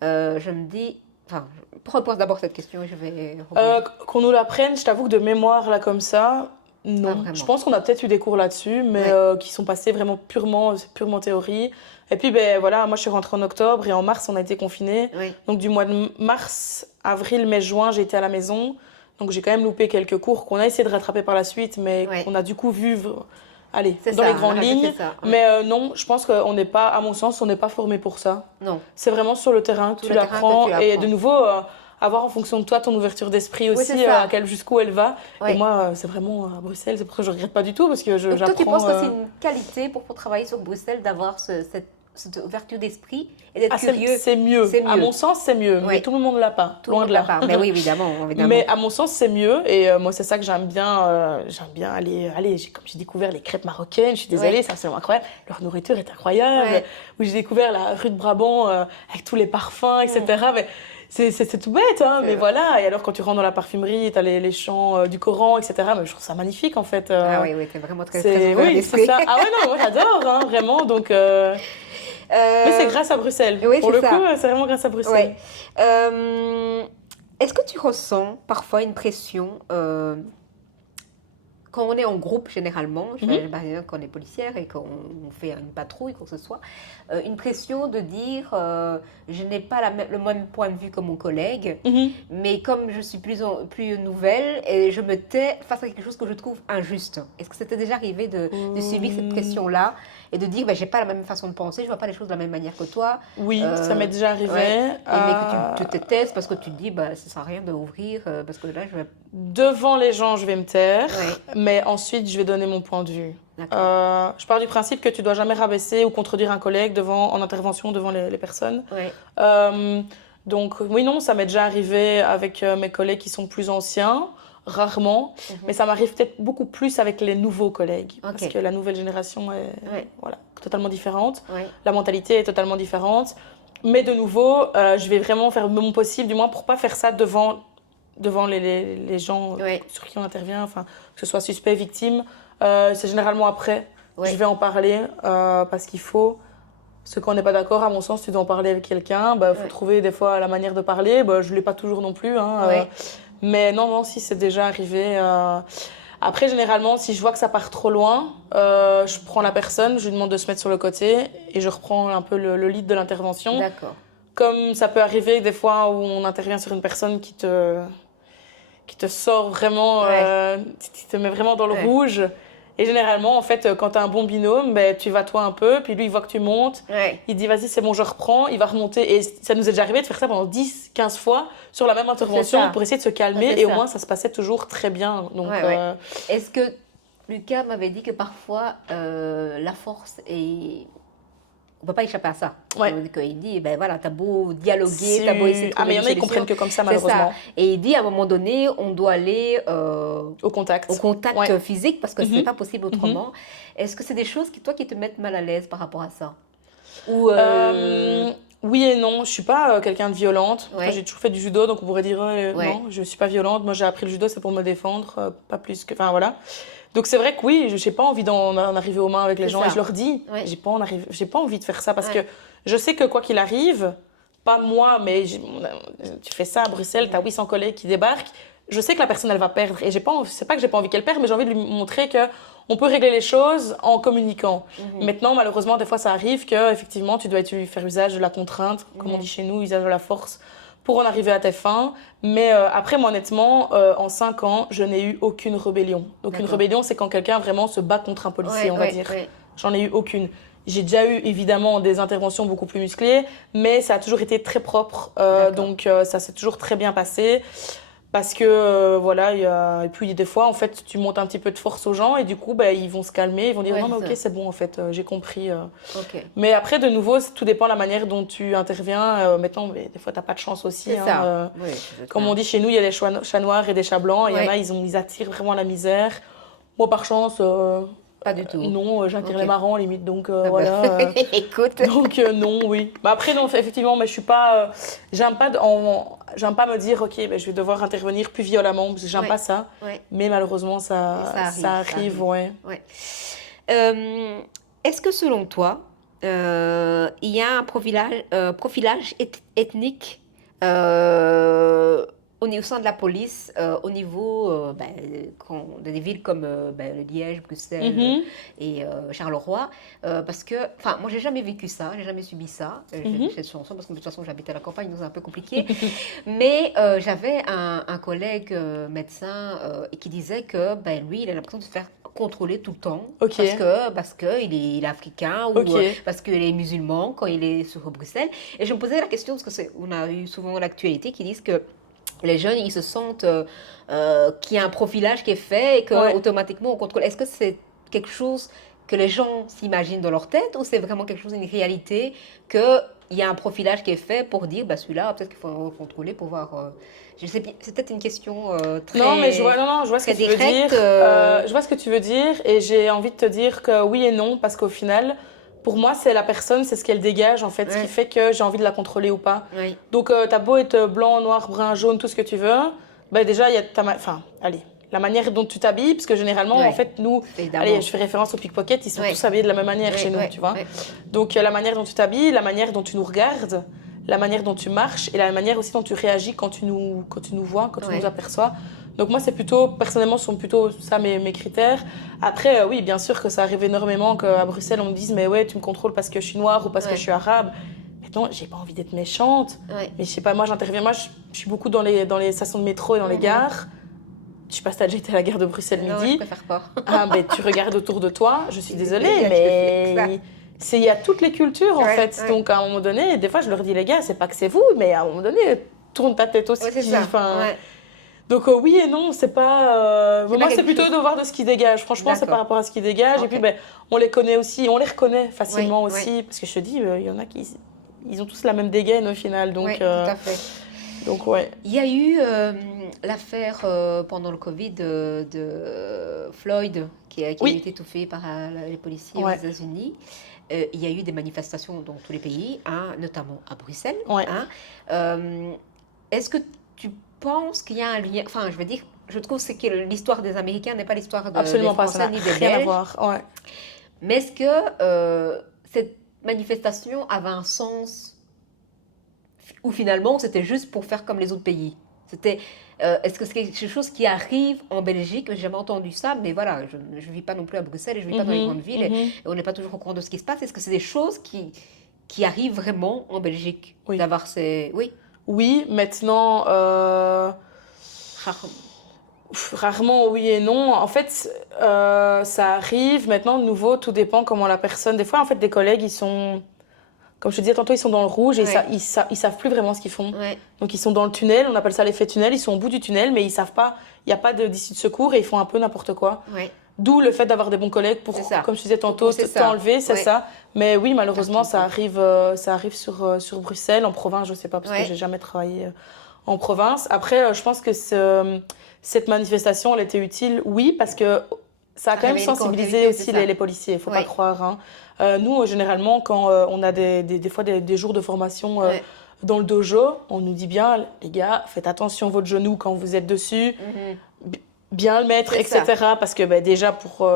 je me dis, enfin, repose d'abord cette question et je vais rebondir. Qu'on nous l'apprenne, je t'avoue que de mémoire là comme ça, Pas non. Je vraiment. pense qu'on a peut-être eu des cours là-dessus, mais Ouais. qui sont passés vraiment purement, c'est purement théorie. Et puis ben voilà, moi je suis rentrée en octobre et en mars on a été confinés. Oui. Donc du mois de mars, avril, mai, juin, j'ai été à la maison. Donc j'ai quand même loupé quelques cours qu'on a essayé de rattraper par la suite, mais Ouais. qu'on a du coup vu, allez, C'est dans ça, les la grandes règle, lignes. c'est ça. Ouais. Mais non, je pense qu'on n'est pas, à mon sens, on n'est pas formé pour ça. Non. C'est vraiment sur le terrain que Sur tu le terrain que l'apprends. tu Et l'apprends. de nouveau, avoir en fonction de toi ton ouverture d'esprit Oui, aussi, c'est ça. jusqu'où elle va. Ouais. Et moi, c'est vraiment à Bruxelles, c'est pour ça que je regrette pas du tout, parce que Donc toi, tu j'apprends. penses que c'est une qualité pour travailler sur Bruxelles d'avoir cette ouverture d'esprit et d'être curieux? c'est mieux. C'est À mieux. mon sens, c'est mieux. Ouais. Mais tout le monde ne l'a pas. Tout le Loin monde de l'a là. pas. Mais oui, évidemment, évidemment. Mais à mon sens, c'est mieux. Et moi, c'est ça que j'aime bien. J'aime bien aller. Comme j'ai découvert les crêpes marocaines, je suis désolée, Ouais. c'est absolument incroyable. Leur nourriture est incroyable. Ouais. Où j'ai découvert la rue de Brabant avec tous les parfums, etc. Mais c'est tout bête, hein, mais C'est- voilà. Et alors, quand tu rentres dans la parfumerie, tu as les chants du Coran, etc. Mais je trouve ça magnifique, en fait. Ah oui, oui, t'es vraiment très C'est ouvert oui, d'esprit. c'est ça. Ah ouais, non, moi j'adore, hein, vraiment. Donc, mais c'est grâce à Bruxelles. oui, Pour c'est le ça. coup, c'est vraiment grâce à Bruxelles. Ouais. Est-ce que tu ressens parfois une pression quand on est en groupe généralement, j'imagine qu'on est policière et qu'on fait une patrouille, quoi que ce soit, une pression de dire je n'ai pas le même point de vue que mon collègue, Mhm. mais comme je suis plus nouvelle, et je me tais face à quelque chose que je trouve injuste. Est-ce que c'était déjà arrivé de subir cette pression-là et de dire j'ai pas la même façon de penser, je vois pas les choses de la même manière que toi? Oui, ça m'est déjà arrivé. Ouais. Mais que tu te taises parce que tu te dis ça sert à rien d'ouvrir parce que là je vais. Devant les gens, je vais me taire, Ouais. mais ensuite, je vais donner mon point de vue. D'accord. Je pars du principe que tu dois jamais rabaisser ou contredire un collègue en intervention devant les personnes. Ouais. Donc, oui, non, ça m'est déjà arrivé avec mes collègues qui sont plus anciens, rarement, mais ça m'arrive peut-être beaucoup plus avec les nouveaux collègues, parce que la nouvelle génération est voilà, totalement différente, la mentalité est totalement différente, mais de nouveau, je vais vraiment faire mon possible, du moins pour pas faire ça devant les gens sur qui on intervient, enfin, que ce soit suspect, victime, c'est généralement après, je vais en parler parce qu'il faut. Ce qu'on n'est pas d'accord, à mon sens, tu dois en parler avec quelqu'un. Il faut trouver des fois la manière de parler. Je ne l'ai pas toujours non plus. Hein, mais non, si c'est déjà arrivé. Après, généralement, si je vois que ça part trop loin, je prends la personne, je lui demande de se mettre sur le côté et je reprends un peu le lead de l'intervention. D'accord. Comme ça peut arriver des fois où on intervient sur une personne qui te sort vraiment, Ouais. qui te met vraiment dans le Ouais. rouge. Et généralement, en fait, quand tu as un bon binôme, ben, tu vas toi un peu, puis lui, il voit que tu montes, Ouais. il dit vas-y, c'est bon, je reprends, il va remonter. Et ça nous est déjà arrivé de faire ça pendant 10, 15 fois sur la même intervention ça. pour essayer de se calmer. C'est Et au ça. moins, ça se passait toujours très bien. Donc, Ouais, ouais. Est-ce que Lucas m'avait dit que parfois la force est. On peut pas échapper à ça. ouais. Il dit, ben voilà, t'as beau dialoguer, Si... t'as beau essayer de Ah, trouver mais il y une en a, ils solution. comprennent que comme ça, C'est ça. malheureusement. Et il dit, à un moment donné, on doit aller Au contact. au contact Ouais. physique parce que c'est pas possible Mhm. autrement. Est-ce que c'est des choses qui, toi, qui te mettent mal à l'aise par rapport à ça? Ou Oui et non, je suis pas quelqu'un de violente. Enfin, ouais, j'ai toujours fait du judo, donc on pourrait dire ouais, non, je suis pas violente. Moi, j'ai appris le judo, c'est pour me défendre, pas plus que. Enfin voilà. Donc c'est vrai que oui, j'ai pas envie d'en arriver aux mains avec les c'est gens et ça. je leur dis, Ouais, j'ai pas envie de faire ça parce que ouais, je sais que quoi qu'il arrive, pas moi, mais tu fais ça à Bruxelles, t'as ouais. 800 collègues qui débarquent. Je sais que la personne elle va perdre et j'ai pas, c'est pas que j'ai pas envie qu'elle perde, mais j'ai envie de lui montrer que on peut régler les choses en communiquant. Mhm, Maintenant, malheureusement, des fois, ça arrive que effectivement, tu dois faire usage de la contrainte, comme on mhm. dit chez nous, usage de la force, pour en arriver à tes fins. Mais après, moi, honnêtement, en 5 ans, je n'ai eu aucune rébellion. Donc, une D'accord. rébellion, c'est quand quelqu'un vraiment se bat contre un policier, Ouais, on va ouais, dire. ouais. J'en ai eu aucune. J'ai déjà eu évidemment des interventions beaucoup plus musclées, mais ça a toujours été très propre. D'accord. Donc, ça s'est toujours très bien passé. Parce que voilà, et puis des fois, en fait, tu montes un petit peu de force aux gens et du coup, ben, ils vont se calmer, ils vont dire Ouais, non, mais c'est ok, ça. c'est bon, en fait, j'ai compris. Ok. Mais après, de nouveau, tout dépend de la manière dont tu interviens. Maintenant, mais des fois, t'as pas de chance aussi. C'est Hein, ça. Oui, c'est comme ça. on dit chez nous, il y a des chats noirs et des chats blancs. Et il y en a, Ouais, ils attirent vraiment la misère. Moi, par chance, pas du tout. non, j'attire Ok. les marrants, limite. Donc Ah bah, voilà. écoute. Donc non, oui. Mais après, non, effectivement, mais je suis pas... j'aime pas me dire, ok, ben, je vais devoir intervenir plus violemment, parce que j'aime Ouais, pas ça. ouais. Mais malheureusement, Mais ça arrive, ça ça arrive, arrive. ouais. Ouais. Est-ce que selon toi, il y a un profilage ethnique au sein de la police, au niveau de des villes comme Liège, Bruxelles Mhm, et Charleroi? Parce que, enfin, moi, j'ai jamais vécu ça, j'ai jamais subi ça. J'ai mhm. cette chanson parce que de toute façon, j'habite à la campagne, donc c'est un peu compliqué. Mais j'avais un collègue médecin qui disait que lui, il a l'impression de se faire contrôler tout le temps Ok, parce que il est africain ou ok. parce qu'il est musulman quand il est sur Bruxelles. Et je me posais la question parce que on a eu souvent l'actualité qui disent que les jeunes ils se sentent qu'il y a un profilage qui est fait et que Ouais. automatiquement on contrôle. Est-ce que c'est quelque chose que les gens s'imaginent dans leur tête ou c'est vraiment quelque chose, une réalité que il y a un profilage qui est fait pour dire bah celui-là peut-être qu'il faut le contrôler pour voir. Je sais, c'est peut-être une question Non, mais très non, je vois ce que très tu veux dire. directe. Je vois ce que tu veux dire et j'ai envie de te dire que oui et non, parce qu'au final, pour moi, c'est la personne, c'est ce qu'elle dégage en fait, ce qui Ouais, fait que j'ai envie de la contrôler ou pas. oui, Donc, t'as beau être blanc, noir, brun, jaune, tout ce que tu veux, ben déjà, il y a enfin, allez, la manière dont tu t'habilles, parce que généralement, en ouais, fait, nous, allez, évidemment. je fais référence aux pickpockets, ils sont Ouais, tous habillés de la même manière chez ouais, nous, ouais, tu vois. ouais. Donc, la manière dont tu t'habilles, la manière dont tu nous regardes, la manière dont tu marches et la manière aussi dont tu réagis quand tu nous vois, quand tu nous Ouais. aperçois. Donc moi, c'est plutôt, personnellement, ce sont plutôt ça mes critères. Après, oui, bien sûr que ça arrive énormément qu'à Bruxelles, on me dise, mais ouais, tu me contrôles parce que je suis noire ou parce que je Ouais, suis arabe. Mais non, j'ai pas envie d'être méchante. ouais. Mais je sais pas, moi, j'interviens, je suis beaucoup dans les stations de métro et dans les Mhm. gares. Je sais pas si t'as déjà été à la gare de Bruxelles Non, je midi. préfère pas. Ah, ben, tu regardes autour de toi, je suis désolée, Je sais ça. mais il y a toutes les cultures en Ouais, fait. ouais. Donc à un moment donné, des fois je leur dis, les gars, c'est pas que c'est vous, mais à un moment donné, tourne ta tête aussi. Ouais, c'est ça. Enfin, Ouais. donc oui et non, c'est pas. C'est pas Moi, c'est quelque plutôt chose. de voir de ce qu'ils dégagent. Franchement, c'est par D'accord. rapport à ce qu'ils dégagent. Et puis, Ok. ben, on les connaît aussi, on les reconnaît Oui, facilement oui, aussi. Parce que je te dis, il y en a qui. Ils ont tous la même dégaine au final. oui, tout à fait. Donc ouais. Il y a eu l'affaire pendant le Covid de Floyd qui a eu Oui, été étouffé par les policiers aux ouais, États-Unis. Il y a eu des manifestations dans tous les pays, hein, notamment à Bruxelles. ouais. Hein. Euh, Est-ce que tu penses qu'il y a un lien? Enfin, je veux dire, je trouve c'est que l'histoire des Américains n'est pas l'histoire des Absolument pas, ça Français n'a ni des rien à Belges. voir. Ouais. Mais est-ce que cette manifestation avait un sens ou finalement c'était juste pour faire comme les autres pays? C'était Est-ce que c'est quelque chose qui arrive en Belgique? J'ai jamais entendu ça, mais voilà, je ne vis pas non plus à Bruxelles et je ne vis pas dans les grandes villes et on n'est pas toujours au courant de ce qui se passe. Est-ce que c'est des choses qui arrivent vraiment en Belgique? Oui. D'avoir ces... Oui, Oui, maintenant, rare- rarement oui et non. En fait, ça arrive. Maintenant, de nouveau, tout dépend comment la personne. Des fois, en fait, des collègues, ils sont, comme je te disais tantôt, ils sont dans le rouge et Ouais. ils savent plus vraiment ce qu'ils font. ouais, Donc, ils sont dans le tunnel, on appelle ça l'effet tunnel. Ils sont au bout du tunnel, mais ils savent pas, il n'y a pas d'issue de secours et ils font un peu n'importe quoi. ouais, D'où le fait d'avoir des bons collègues pour, C'est ça. comme je disais tantôt, pousser ça. t'enlever, c'est Ouais. ça. Mais oui, malheureusement, Partout, ça arrive sur Bruxelles. En province, je sais pas, parce que Ouais. j'ai jamais travaillé en province. Après, je pense que cette manifestation, elle était utile, oui, parce que ça a quand même Réveiller les sensibilisé consciences, aussi c'est ça. les policiers, il faut pas Ouais. croire. Hein. Nous, généralement, quand on a des fois des jours de formation Ouais. dans le dojo, on nous dit bien, les gars, faites attention à votre genou quand vous êtes dessus, Mhm. bien le mettre, C'est etc. Parce que déjà pour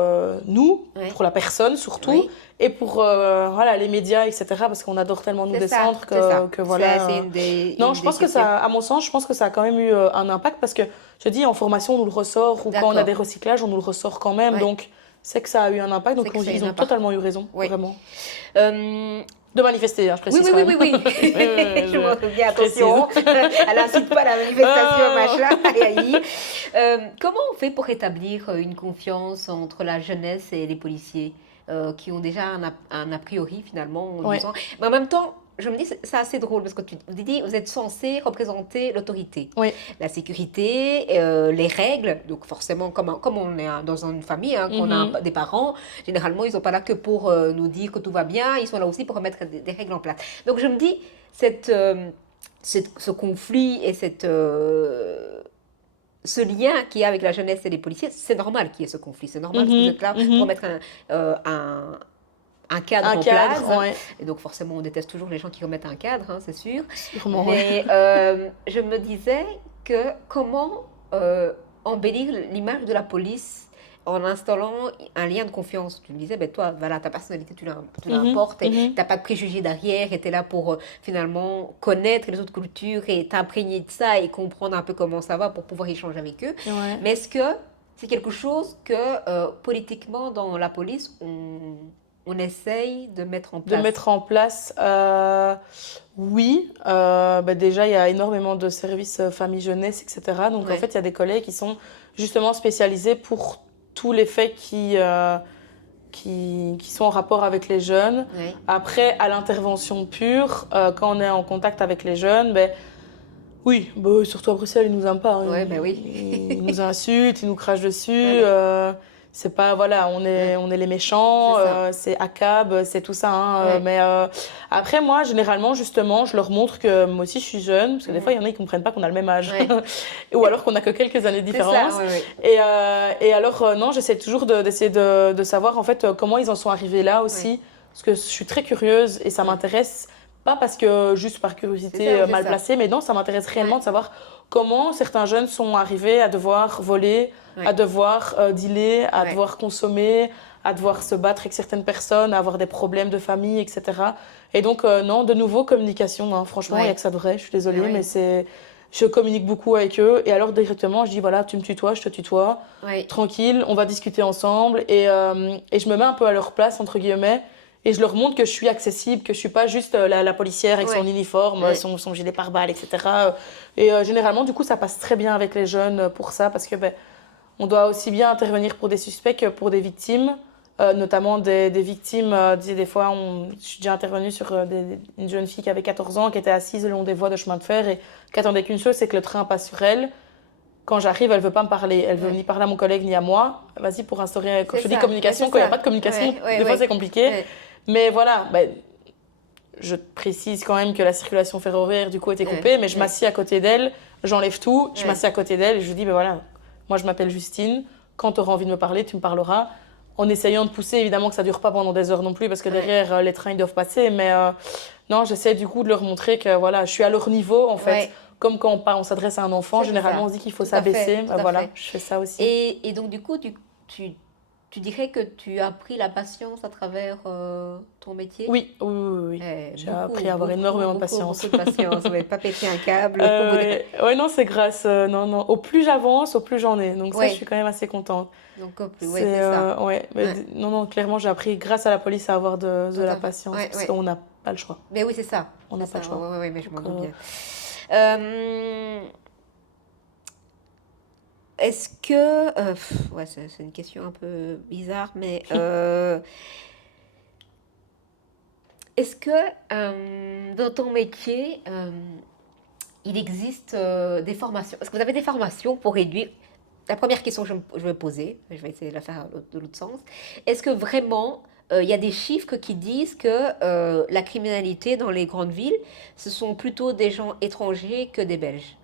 nous, Ouais. pour la personne surtout, Oui. et pour voilà, les médias, etc. Parce qu'on adore tellement nous C'est ça, descendre c'est ça. que voilà. C'est une des, Non, une je des pense que questions. ça, à mon sens, je pense que ça a quand même eu un impact parce que je dis en formation, on nous le ressort ou quand on a D'accord. des recyclages, on nous le ressort quand même. Ouais. Donc, c'est que ça a eu un impact. Donc, C'est que ça a eu ils un ont impact. totalement eu raison, Oui. vraiment. Euh, De manifester, hein, je Oui, précise oui, quand oui, même. oui, oui. Je m'en souviens, précise. attention. Elle n'incite pas à la manifestation, Ah. machin. Aïe, aïe. Comment on fait pour établir une confiance entre la jeunesse et les policiers qui ont déjà un a priori finalement en Ouais. disant... Mais en même temps, je me dis, c'est assez drôle parce que tu dis, vous êtes censé représenter l'autorité, Oui. la sécurité, les règles. Donc forcément, comme on est dans une famille, hein, qu'on a des parents, généralement, ils ne sont pas là que pour nous dire que tout va bien, ils sont là aussi pour mettre des règles en place. Donc je me dis, ce conflit et ce lien qu'il y a avec la jeunesse et les policiers, c'est normal qu'il y ait ce conflit. C'est normal parce que vous êtes là pour mettre un cadre Un en cadre, place. ouais, Et donc forcément, on déteste toujours les gens qui remettent un cadre, hein, c'est sûr. sûrement. Ouais. Mais je me disais que comment embellir l'image de la police en installant un lien de confiance. Tu me disais, ben toi, voilà, ta personnalité, tu l'importes, et tu n'as pas de préjugés derrière, et tu es là pour finalement connaître les autres cultures et t'imprégner de ça et comprendre un peu comment ça va pour pouvoir échanger avec eux. Ouais. Mais est-ce que c'est quelque chose que politiquement, dans la police, on essaye de mettre en place? De mettre en place, oui. Déjà, il y a énormément de services famille-jeunesse, etc. Donc, Ouais. en fait, il y a des collègues qui sont justement spécialisés pour tous les faits qui sont en rapport avec les jeunes. Ouais. Après, à l'intervention pure, quand on est en contact avec les jeunes, oui, surtout à Bruxelles, ils nous aiment pas. Hein. Ouais, oui. Ils nous insultent, ils nous crachent dessus. Ouais. C'est pas, voilà, on est les méchants, C'est ça. c'est ACAB, c'est tout ça. Hein, Ouais. mais après, moi, généralement, justement, je leur montre que moi aussi, je suis jeune, parce que des fois, il y en a qui comprennent pas qu'on a le même âge. Ouais. Ou alors qu'on a que quelques années de C'est ça, différence. ouais. Et alors, non, j'essaie toujours d'essayer de savoir, en fait, comment ils en sont arrivés là aussi. Ouais. Parce que je suis très curieuse et ça m'intéresse. Pas parce que juste par curiosité C'est ça, mal ça. placée, mais non, ça m'intéresse réellement Ouais. de savoir comment certains jeunes sont arrivés à devoir voler, Ouais. à devoir dealer, à Ouais. devoir consommer, à devoir se battre avec certaines personnes, à avoir des problèmes de famille, etc. Et donc, non, de nouveau, communication. Hein. Franchement, il Ouais. n'y a que ça de vrai, je suis désolée, Ouais. mais je communique beaucoup avec eux. Et alors, directement, je dis, voilà, tu me tutoies, je te tutoie. Ouais. Tranquille, on va discuter ensemble. Et je me mets un peu à leur place, entre guillemets. Et je leur montre que je suis accessible, que je suis pas juste la policière avec Ouais. son uniforme, Ouais. son gilet pare-balles, etc. Et généralement, du coup, ça passe très bien avec les jeunes pour ça, parce que on doit aussi bien intervenir pour des suspects que pour des victimes, notamment des victimes. Des fois, je suis déjà intervenue sur une jeune fille qui avait 14 ans, qui était assise le long des voies de chemin de fer et qui attendait qu'une chose, c'est que le train passe sur elle. Quand j'arrive, elle veut pas me parler. Elle veut Ouais. ni parler à mon collègue ni à moi. Vas-y, pour instaurer. Quand C'est je te dis ça. communication, Ouais, c'est quand il n'y a ça. pas de communication, Ouais, des fois ouais. c'est compliqué. Ouais. Mais voilà, je précise quand même que la circulation ferroviaire du coup était coupée, mais je m'assieds à côté d'elle, j'enlève tout, je m'assieds à côté d'elle et je lui dis, voilà, moi je m'appelle Justine, quand tu auras envie de me parler, tu me parleras. En essayant de pousser, évidemment que ça ne dure pas pendant des heures non plus, parce que derrière, les trains ils doivent passer, mais non, j'essaie du coup de leur montrer que voilà, je suis à leur niveau en fait. Ouais. Comme quand on s'adresse à un enfant, C'est généralement ça. on se dit qu'il faut Tout à fait, s'abaisser, tout à voilà, fait. je fais ça aussi. Et donc, du coup, tu tu dirais que tu as appris la patience à travers ton métier? Oui, oui, oui, oui, oui. J'ai appris à avoir énormément de patience. Beaucoup de patience. Ouais, pas péter un câble. Au bout de... Ouais, ouais, non, c'est grâce. Non, non. Au plus j'avance, au plus j'en ai. Donc ça, je suis Ouais, quand même assez contente. donc ouais, C'est c'est ça. ouais, mais Ouais, non, non, clairement, j'ai appris grâce à la police à avoir de la total. patience Ouais, parce ouais. qu'on n'a pas le choix. Mais oui, c'est ça. On C'est n'a pas le ça. Ouais, choix. ouais, ouais, mais je Donc, m'en doute bien. Euh, Est-ce que... ouais, c'est une question un peu bizarre, mais... est-ce que dans ton métier, il existe des formations? Est-ce que vous avez des formations pour réduire... La première question que je vais poser, je vais essayer de la faire de l'autre sens. Est-ce que vraiment, il y a des chiffres qui disent que la criminalité dans les grandes villes, ce sont plutôt des gens étrangers que des Belges?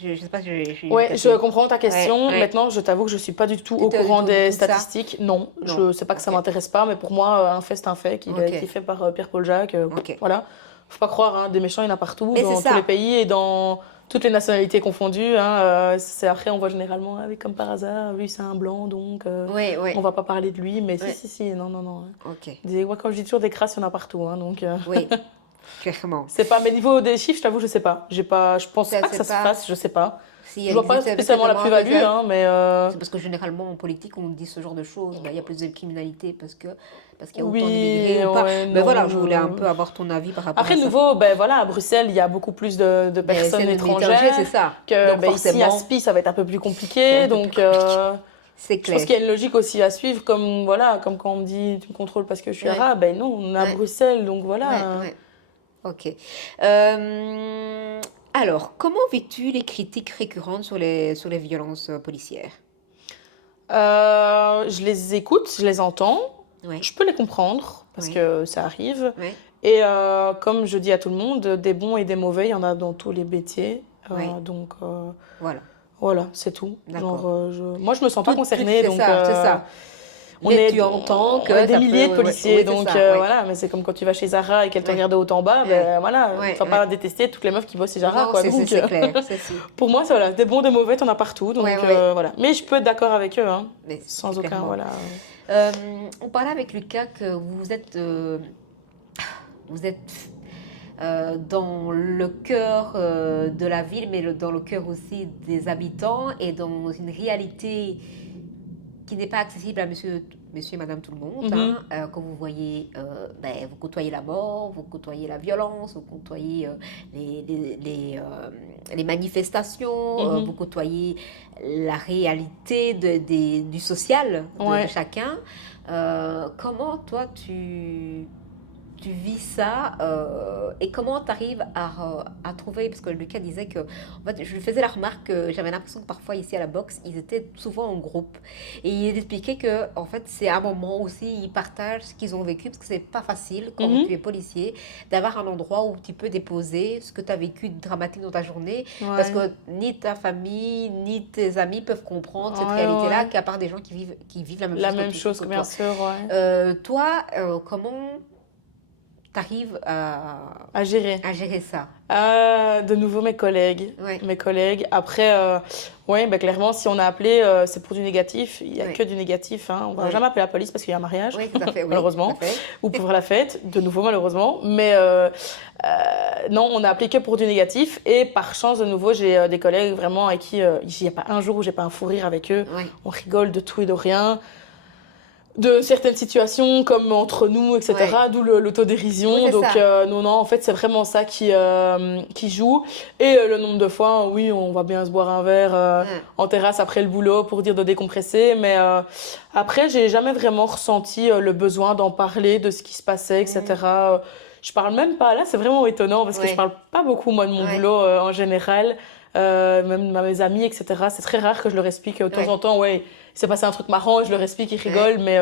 Je ne sais pas si j'ai ouais, je capté. comprends ta Ouais, question. ouais. Maintenant, je t'avoue que je suis pas du tout Tu au étais du courant tout du des tout de ça? statistiques. Non, Non. je sais pas que ça Ok. m'intéresse pas, mais pour moi, un fait, c'est un fait qui a Ok. été fait par Pierre-Paul Jacques. Ok. Voilà. Faut pas croire, hein, des méchants, il y en a partout, Mais c'est dans tous les ça. pays et dans toutes les nationalités confondues. Hein. C'est après, on voit généralement, avec comme par hasard, lui, c'est un blanc, donc Oui, oui. on va pas parler de lui. Mais si, Oui. si, si, non, non, non. Ok. Moi, quand je dis toujours des crasses, il y en a partout. Hein, donc, Oui, clairement. c'est pas. Mais niveau des chiffres, je t'avoue, je sais pas. Je pense Ça, pas que ça c'est se pas fasse, je sais pas. s'il Je vois pas existe spécialement la exactement plus-value, des... hein, mais C'est parce que généralement en politique on dit ce genre de choses. Ben, il y a plus de criminalité parce qu'il y a autant d'immigrés oui, ou pas. ouais, Mais non, voilà, je voulais un peu avoir ton avis par rapport Après, à de ça. nouveau, ben voilà, à Bruxelles, il y a beaucoup plus de Ben, personnes c'est l'étranger, c'est étrangères ça. que Donc ben, ici à forcément, Spi, ça va être un peu plus c'est compliqué. un peu plus Donc, compliqué. C'est je pense clair. qu'il y a une logique aussi à suivre, comme voilà, comme quand on me dit tu me contrôles parce que je suis Ouais, arabe, ben non, on est à ouais, Bruxelles, donc ouais, voilà. ouais. Ok. Euh, alors, comment vis-tu les critiques récurrentes sur les violences policières? Je les écoute, je les entends, Oui, je peux les comprendre parce oui, que ça arrive. oui, Et comme je dis à tout le monde, des bons et des mauvais, il y en a dans tous les métiers. oui. Donc Voilà, voilà, c'est tout. Genre, d'accord. moi, je me sens pas concernée, C'est donc ça, c'est ça. on Mais est, tu entends on est que des ça peut. milliers de Oui, oui, policiers, oui, c'est donc ça. Oui, voilà. Mais c'est comme quand tu vas chez Zara et qu'elle te oui, regarde de haut en bas, oui, ben voilà, oui, tu vas oui. pas détester toutes les meufs qui bossent chez Zara, Non, quoi. Donc c'est clair, c'est sûr. pour moi, c'est voilà, des bons, des mauvais, t'en as partout, Oui, donc oui, voilà. Mais je peux être d'accord avec eux, hein, mais sans aucun, clairement. voilà. On parlait avec Lucas que vous êtes dans le cœur de la ville, mais dans le cœur aussi des habitants et dans une réalité qui n'est pas accessible à monsieur et madame tout le monde, Mhm, hein, quand vous voyez, ben, vous côtoyez la mort, vous côtoyez la violence, vous côtoyez les manifestations, vous mhm. côtoyez la réalité du social de Ouais. chacun. Comment toi tu vis ça et comment tu arrives à trouver, parce que Lucas disait que, en fait, je lui faisais la remarque que j'avais l'impression que parfois ici à la boxe, ils étaient souvent en groupe et il expliquait que, en fait, c'est un moment aussi, ils partagent ce qu'ils ont vécu parce que c'est pas facile quand tu es Mhm. policier d'avoir un endroit où tu peux déposer ce que tu as vécu de dramatique dans ta journée parce Ouais. que ni ta famille ni tes amis peuvent comprendre cette Ouais, réalité-là ouais. qu'à part des gens qui vivent la même La chose même chose que que bien toi. sûr, ouais. Toi, comment t'arrives À gérer. à gérer ça? De nouveau mes collègues. Ouais, Mes collègues. Après, ouais, bah, clairement, si on a appelé, c'est pour du négatif. Il n'y a que ouais, du négatif. Hein. On va ouais. jamais appeler la police parce qu'il y a un mariage, Oui, tout à fait, oui, tout à malheureusement. fait. Ou pour faire la fête, de nouveau, malheureusement. Mais non, on a appelé que pour du négatif. Et par chance, de nouveau, j'ai des collègues vraiment avec qui il n'y a pas un jour où j'ai pas un fou rire avec eux. Oui, On rigole de tout et de rien. De certaines situations comme entre nous, oui. etc. D'où Oui, l'autodérision. c'est Donc ça. non, non, en fait, c'est vraiment ça qui joue. Et le nombre de fois, oui, on va bien se boire un verre Ouais. en terrasse après le boulot pour dire de décompresser. Mais après, j'ai jamais vraiment ressenti le besoin d'en parler, de ce qui se passait, Mhm. etc. Je parle même pas, là, c'est vraiment étonnant parce que je Ouais, parle pas beaucoup, moi, de mon ouais, boulot en général. Même à mes amis, etc. C'est très rare que je leur explique de temps en ouais. temps, ouais, il s'est passé un truc marrant, je leur explique, ils Ouais. rigolent, mais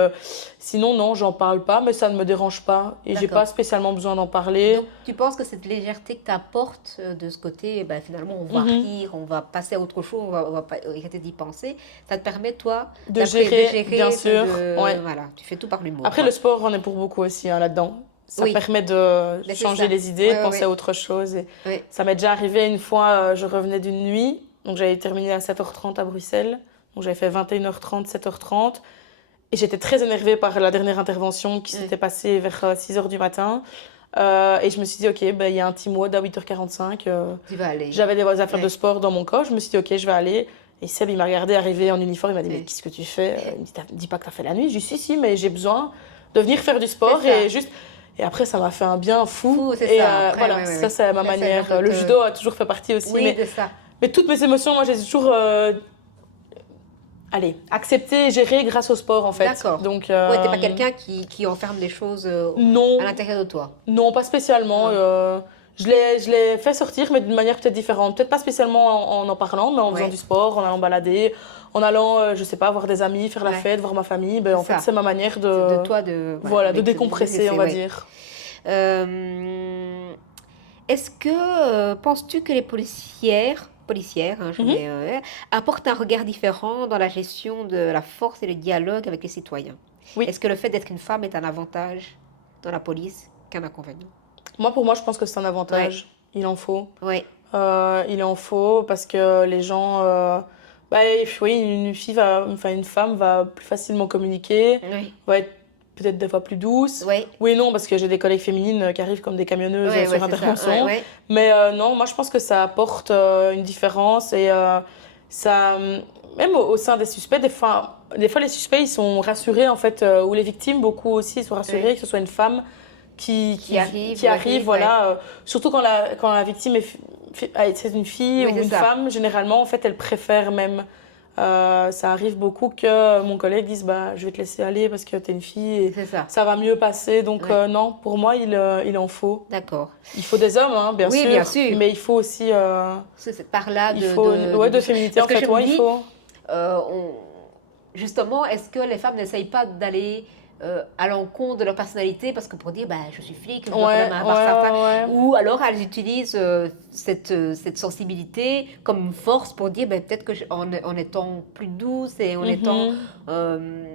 sinon, non, j'en parle pas, mais ça ne me dérange pas. Et j'ai pas D'accord. spécialement besoin d'en parler. Donc, tu penses que cette légèreté que tu apportes de ce côté, ben, finalement, on va Mhm. rire, on va passer à autre chose, on va pas arrêter d'y penser, ça te permet, toi, De de gérer, bien gérer, sûr, ouais. voilà, tu fais tout par l'humour, Après, quoi. le sport, on est pour beaucoup aussi hein, là-dedans. Ça Oui, permet de mais c'est changer ça. les idées, Oui, de oui, penser à oui. autre chose. Et Oui, ça m'est déjà arrivé une fois, je revenais d'une nuit, donc j'avais terminé à 7h30 à Bruxelles, donc j'avais fait 21h30, 7h30. Et j'étais très énervée par la dernière intervention qui s'était passée vers 6 h du matin. Et je me suis dit, ok, ben, il y a un petit mode à 8h45. Tu vas aller. J'avais des affaires de Ouais. sport dans mon corps. Je me suis dit, ok, je vais aller. Et Seb, il m'a regardé arriver en uniforme. Il m'a dit, mais Ouais. qu'est-ce que tu fais? Il me dit, dis pas que t'as fait la nuit. Je lui ai dit, si, mais j'ai besoin de venir faire du sport. C'est ça. Et juste. Et après, ça m'a fait un bien fou. Fou, c'est Et ça. Après, voilà, ouais, ouais, ça, ouais. c'est ma Ça, c'est manière. genre de Le te- judo a toujours fait partie aussi. Oui, de ça. Mais toutes mes émotions, moi, je les ai toujours. Allez, acceptées et gérées grâce au sport, en fait. D'accord. Donc, Ouais, t'es pas quelqu'un qui enferme les choses non, à l'intérieur de toi. non, pas spécialement. Non. Je l'ai fait sortir, mais d'une manière peut-être différente. Peut-être pas spécialement en parlant, mais en faisant Ouais. du sport, en allant balader, en allant, je sais pas, voir des amis, faire la Ouais. fête, voir ma famille. Ben, C'est en fait, ça. c'est ma manière C'est de, de toi de voilà, de avec- décompresser, on va ouais. dire. Est-ce que penses-tu que les policières, hein, je Mhm. mets, apportent un regard différent dans la gestion de la force et le dialogue avec les citoyens? Oui. Est-ce que le fait d'être une femme est un avantage dans la police qu'un inconvénient? Pour moi, je pense que c'est un avantage. Il en faut. Oui, Il en faut parce que les gens. Bah, oui, une femme va plus facilement communiquer, oui, va être peut-être des fois plus douce. oui, Oui et non, parce que j'ai des collègues féminines qui arrivent comme des camionneuses oui, sur c'est ça. intervention. Ouais, Mais non, moi je pense que ça apporte une différence et ça. Même au sein des suspects, des fois les suspects ils sont rassurés en fait, ou les victimes beaucoup aussi ils sont rassurés ouais. que ce soit une femme Qui arrive, qui arrive, ouais. voilà. Surtout quand la victime c'est une fille Oui, ou c'est une ça. femme, généralement, en fait, elle préfère même. Ça arrive beaucoup que mon collègue dise bah, je vais te laisser aller parce que t'es une fille et C'est ça. ça va mieux passer. Donc, Ouais. non, pour moi, il en faut. D'accord. Il faut des hommes, hein, bien Oui, sûr, bien sûr. mais il faut aussi. C'est par là Il faut de féminité, Parce en que fait, je me ouais, il dis, faut. justement, est-ce que les femmes n'essayent pas d'aller à l'encontre de leur personnalité parce que pour dire, bah, je suis flic, je dois quand Ouais, même avoir certains. ouais. Ou alors elles utilisent cette sensibilité comme une force pour dire, bah, peut-être que en étant plus douce et en étant Mhm.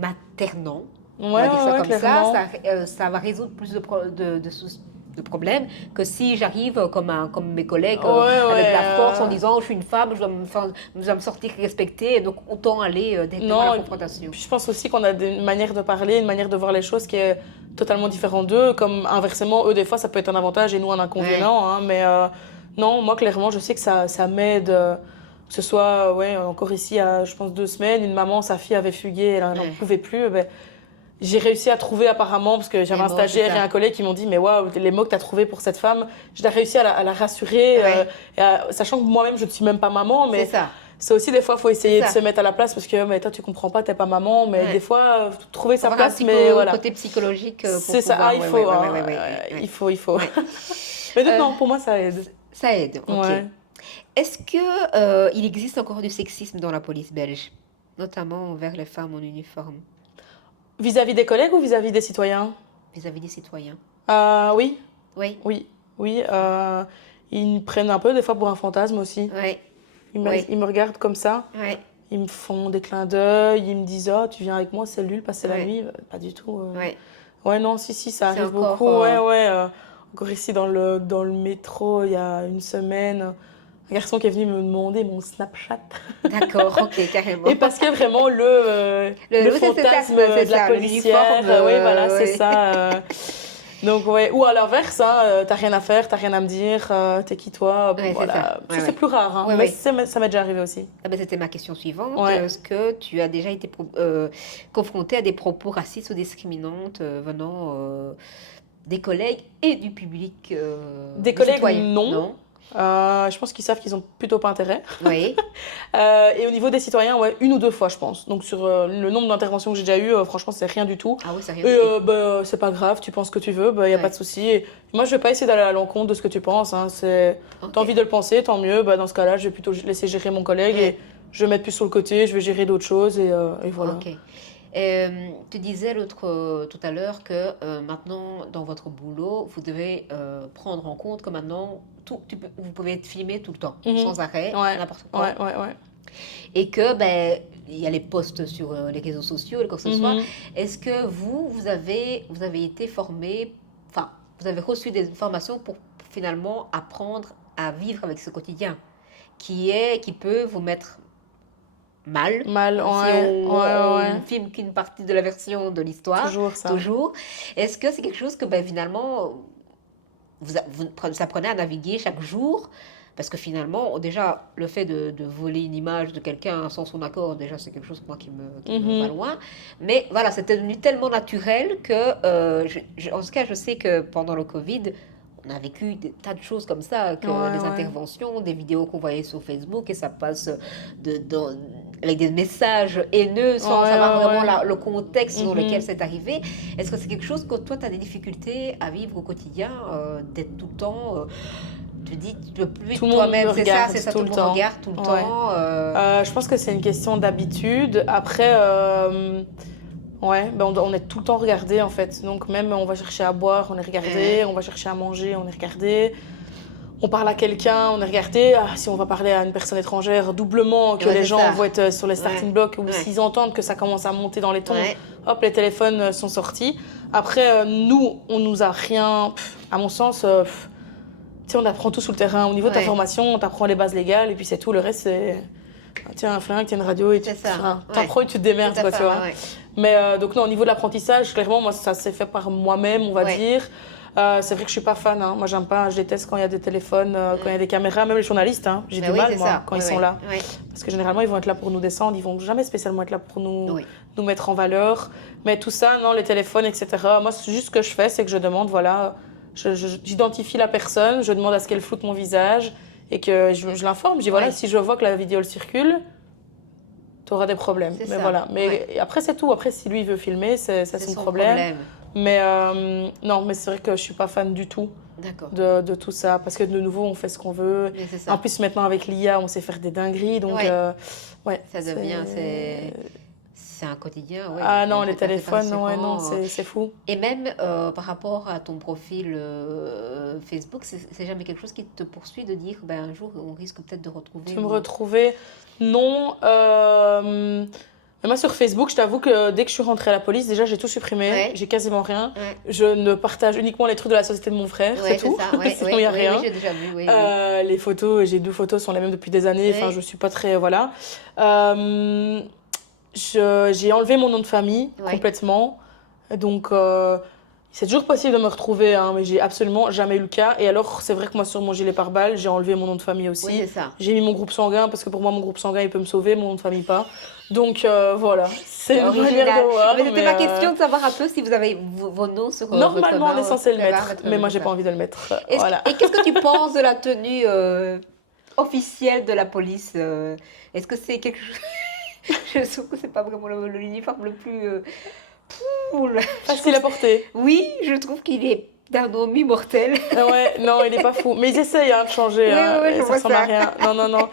maternant, on Ouais, va dire ça ouais, comme clairement. ça va résoudre plus de problèmes que si j'arrive comme mes collègues Ouais, avec ouais. la force en disant je suis une femme, je dois me sortir respectée, et donc autant aller directement à Non, la et confrontation. puis je pense aussi qu'on a une manière de parler, une manière de voir les choses qui est totalement différente d'eux. Comme inversement, eux, des fois, ça peut être un avantage et nous, un Ouais, inconvénient. Hein, mais non, moi, clairement, je sais que ça m'aide. Que ce soit, ouais, encore ici, je pense 2 semaines, une maman, sa fille avait fugué, elle n'en ouais. pouvait plus. Ben, j'ai réussi à trouver apparemment, parce que Les j'avais un mots, c'est stagiaire et ça. un collègue qui m'ont dit, mais waouh, les mots que tu as trouvés pour cette femme, j'ai réussi à la rassurer, Ouais. sachant que moi-même, je ne suis même pas maman, C'est mais ça. c'est aussi des fois, il faut essayer C'est de ça. se mettre à la place parce que mais toi, tu comprends pas, t'es pas maman, mais Ouais. des fois, trouver sa Avoir un place, mais voilà. côté psychologique pour C'est ça, pouvoir. il Ouais, faut, ouais, ouais, hein, ouais, ouais, ouais, ouais. il faut. Ouais. Mais donc, Euh, non, pour moi, ça aide. Ça aide, ok. Ouais. Est-ce que il existe encore du sexisme dans la police belge, notamment envers les femmes en uniforme, Vis-à-vis des collègues ou vis-à-vis des citoyens? vis-à-vis des citoyens? Oui, Oui, oui, oui. Ils me prennent un peu des fois pour un fantasme aussi. oui, Ils oui, me regardent comme ça. oui, Ils me font des clins d'œil, ils me disent oh tu viens avec moi cellule passer la oui, nuit. Pas du tout. oui. Ouais non si ça C'est arrive encore. beaucoup. Ouais. Encore ici dans le métro il y a une semaine, un garçon qui est venu me demander mon Snapchat. D'accord, ok, carrément. Et parce que vraiment le Oui, c'est ça, fantasme c'est de la ça, policière, l'uniforme. ouais voilà c'est Ouais. ça. Donc ouais, ou à l'inverse, hein, t'as rien à faire, t'as rien à me dire, t'es qui toi? Bon, Ouais, c'est ça. voilà, Ouais, ça c'est ouais. plus rare, hein, Ouais, mais ouais. ça m'est déjà arrivé aussi. Ah ben, c'était ma question suivante. Ouais. Est-ce que tu as déjà été confronté à des propos racistes ou discriminantes venant des collègues et du public, Des des collègues, citoyens? non. Non? Je pense qu'ils savent qu'ils ont plutôt pas intérêt. Oui. Et au niveau des citoyens, ouais, 1 ou 2 fois, je pense. Donc sur le nombre d'interventions que j'ai déjà eues, franchement, c'est rien du tout. Ah oui, c'est rien Et du tout. c'est pas grave, tu penses ce que tu veux, y a Ouais. pas de souci. Et moi, je vais pas essayer d'aller à l'encontre de ce que tu penses. Hein. Ok. T'as envie de le penser, tant mieux. Dans ce cas-là, je vais plutôt laisser gérer mon collègue Ouais. et je vais mettre plus sur le côté, je vais gérer d'autres choses et voilà. Ok. Tu disais tout à l'heure que maintenant, dans votre boulot, vous devez prendre en compte que maintenant, vous pouvez être filmé tout le temps, Mhm. sans arrêt, Ouais. n'importe quand. Ouais. Et que, ben, il y a les posts sur les réseaux sociaux, et quoi que ce soit. Mhm. Est-ce que vous avez été formé, enfin, vous avez reçu des formations pour finalement apprendre à vivre avec ce quotidien qui peut vous mettre mal. Mal, Si ouais, ouais, ouais. on filme qu'une partie de la version de l'histoire, Toujours ça. toujours. Est-ce que c'est quelque chose que finalement, vous apprenez à naviguer chaque jour? Parce que finalement, déjà, le fait de voler une image de quelqu'un sans son accord, déjà, c'est quelque chose moi qui me va Mhm. loin. Mais voilà, c'était devenu tellement naturel que, en tout cas, je sais que pendant le Covid, on a vécu des tas de choses comme ça, Ouais, que des ouais. interventions, des vidéos qu'on voyait sur Facebook et ça passe avec des messages haineux Ouais, sans savoir ouais, vraiment ouais. le contexte dans lequel Mhm. c'est arrivé. Est-ce que c'est quelque chose que toi, tu as des difficultés à vivre au quotidien, d'être tout le temps tu dis, tu peux plus Tout être le monde toi-même, me c'est regarde ça, tout tout le le monde temps. regarde tout le Ouais. temps. Je pense que c'est une question d'habitude. Après, ouais, ben on est tout le temps regardé en fait. Donc même on va chercher à boire, on est Hein? regardé. On va chercher à manger, on est regardé. On parle à quelqu'un, on est regardé. Ah, si on va parler à une personne étrangère, doublement que Ouais, les c'est gens ça. vont être sur les Ouais, starting blocks ou ouais, s'ils entendent que ça commence à monter dans les tons, ouais, hop, les téléphones sont sortis. Après, nous, on nous a rien, à mon sens, tu sais, on apprend tout sur le terrain. Au niveau de ta ouais, formation, on t'apprend les bases légales et puis c'est tout. Le reste, c'est tiens, un flingue, tiens une radio et c'est ça. Ouais, t'apprends et tu te tout démerdes, à quoi, fait, tu ouais, vois. ouais. Mais donc, non, au niveau de l'apprentissage, clairement, moi, ça s'est fait par moi-même, on va Ouais. dire. C'est vrai que je suis pas fan, hein. Moi, j'aime pas, je déteste quand il y a des téléphones, quand il y a Mm. des caméras, même les journalistes, hein. J'ai Ben du oui, mal, c'est moi, ça. quand ils Oui, sont oui, là. oui. Parce que généralement, ils vont être là pour nous descendre, ils vont jamais spécialement être là pour Oui. nous mettre en valeur. Mais tout ça, non, les téléphones, etc. Moi, c'est juste ce que je fais, c'est que je demande, voilà, j'identifie la personne, je demande à ce qu'elle floute mon visage et que je l'informe. Je dis, voilà, Oui, si je vois que la vidéo elle circule, tu auras des problèmes. c'est Mais ça. voilà. Ouais. Mais après, c'est tout. Après, si lui il veut filmer, c'est C'est son son problème. problème. Mais non, mais c'est vrai que je suis pas fan du tout D'accord. de tout ça. Parce que de nouveau, on fait ce qu'on veut. Mais c'est En ça. plus, maintenant, avec l'IA, on sait faire des dingueries. Donc, Oui. ouais. Ça devient, c'est un quotidien, oui. Ah non, C'est les tout à fait téléphones, ouais, non, rassurant. c'est fou. Et même par rapport à ton profil Facebook, c'est jamais quelque chose qui te poursuit de dire, ben, un jour, on risque peut-être de retrouver Tu me mon... retrouver? Non. Mais moi, sur Facebook, je t'avoue que dès que je suis rentrée à la police, déjà, j'ai tout supprimé. Ouais, J'ai quasiment rien. ouais, Je ne partage uniquement les trucs de la société de mon frère, c'est ouais, c'est tout. ça. Ouais, Sinon, il n'y ouais, a oui, oui, rien. j'ai déjà vu, oui, oui. Les photos, j'ai 2 photos, sont les mêmes depuis des années. Enfin, Oui, je suis pas très. Voilà. Euh, j'ai enlevé mon nom de famille ouais, complètement. Donc, c'est toujours possible de me retrouver, hein, mais j'ai absolument jamais eu le cas. Et alors, c'est vrai que moi, sur mon gilet pare-balles, j'ai enlevé mon nom de famille oui, aussi. c'est ça. J'ai mis mon groupe sanguin parce que pour moi, mon groupe sanguin, il peut me sauver, mon nom de famille pas. Donc, voilà. C'est C'est une manière de original. voir. Mais c'était Mais, ma question de savoir un peu si vous avez vos noms sur votre normalement, on main. est censé le D'accord, mettre, mais moi, c'est j'ai ça. pas envie de le mettre. Est-ce Voilà. et qu'est-ce que tu penses de la tenue officielle de la police Est-ce que c'est quelque chose... Je trouve que c'est pas vraiment l'uniforme le plus cool. Facile à porter. Oui, je trouve qu'il est d'un mortel. Ouais, non, il est pas fou. Mais ils essayent hein, de changer, Oui, oui, hein, oui, et je ça vois ressemble à ça. rien. Non, non, non.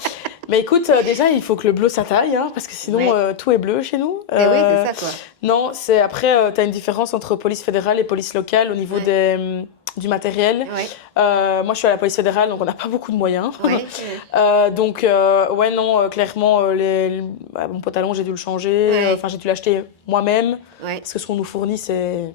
Mais écoute, déjà, il faut que le bleu ça taille, hein, parce que sinon, Ouais. tout est bleu chez nous. Mais oui, c'est ça, quoi. Non, c'est après, tu as une différence entre police fédérale et police locale au niveau Ouais. du matériel. Ouais, Moi, je suis à la police fédérale, donc on n'a pas beaucoup de moyens. ouais. Donc, ouais, non, clairement, mon pantalon, j'ai dû le changer. Ouais, Enfin, j'ai dû l'acheter moi-même, ouais. parce que ce qu'on nous fournit, c'est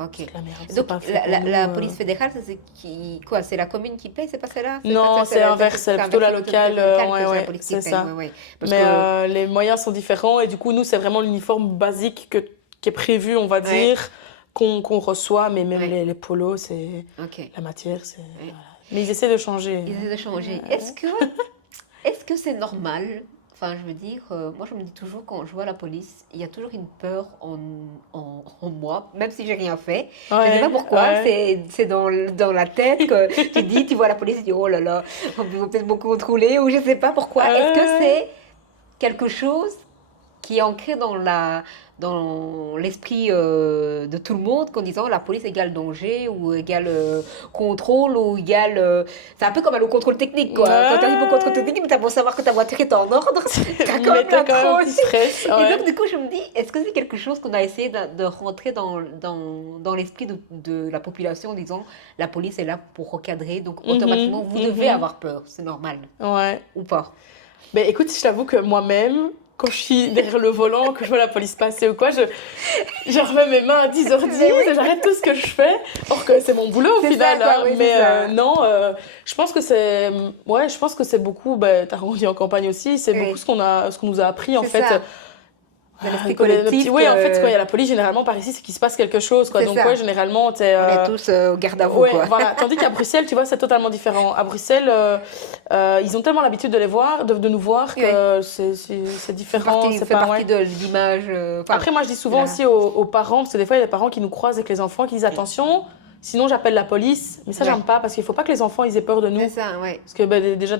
Ok. de la merde. C'est Donc, pas fait la, pour la, nous. la police fédérale, c'est qui... Quoi? C'est la commune qui paye? C'est pas celle-là? Non, c'est inverse, c'est plutôt la locale. locale Ouais, que c'est la ouais, police qui c'est paye. ça. Ouais, ouais. Parce Mais que... les moyens sont différents et du coup, nous, c'est vraiment l'uniforme basique qui est prévu, on va Ouais, dire, qu'on reçoit. Mais même ouais. les polos, c'est Ok. la matière, c'est. Ouais. Voilà. Mais ils essaient de changer. Ils essaient de changer. Est-ce que c'est normal? Enfin, je veux dire, moi je me dis toujours quand je vois la police, il y a toujours une peur en moi, même si j'ai rien fait. Je ne sais pas Ouais, pourquoi, ouais. c'est dans la tête que tu dis, tu vois la police, tu dis, oh là là, on va peut-être me contrôler, ou je ne sais pas pourquoi. Est-ce que Euh, c'est quelque chose qui est ancré dans l'esprit de tout le monde, qu'en disant la police égale danger ou égale contrôle ou égale... c'est un peu comme au contrôle technique, quoi. Quand tu arrives au contrôle ouais. technique, tu as beau savoir que ta voiture est en ordre, tu as quand Mais même t'as la quand même un trop. petit stress. Et Ouais. donc, du coup, je me dis, est-ce que c'est quelque chose qu'on a essayé de rentrer dans l'esprit de la population en disant la police est là pour recadrer, donc automatiquement, Mhm, vous devez mhm. avoir peur, c'est normal, Ouais. ou pas? Ben écoute, je t'avoue que moi-même, quand je suis derrière le volant, que je vois la police passer ou quoi, je remets mes mains à 10h10 et j'arrête tout ce que je fais. Or que c'est mon boulot au C'est final. ça, quoi, Hein. oui, Mais c'est ça. non, je pense que c'est... Ouais, je pense que c'est beaucoup... Bah, t'as grandi en campagne aussi. C'est beaucoup Oui, ce qu'on nous a appris, en c'est fait. ça. De l'esprit Que le petit... collectif Oui, en fait, quand que... il y a la police, généralement, par ici, c'est qu'il se passe quelque chose, quoi. C'est Donc, ouais, ça. généralement, t'es... On est tous au garde à vous, Ouais, quoi. voilà. Tandis qu'à Bruxelles, tu vois, c'est totalement différent. À Bruxelles, ils ont tellement l'habitude de les voir, de nous voir, Oui. que c'est différent. C'est Fait pas... partie Ouais. de l'image. Enfin, Après, moi, je dis souvent là. aussi aux parents, parce que des fois, il y a des parents qui nous croisent avec les enfants, qui disent attention, sinon j'appelle la police. Mais ça, Ouais. j'aime pas, parce qu'il faut pas que les enfants ils aient peur de nous. C'est ça, ouais. Parce que déjà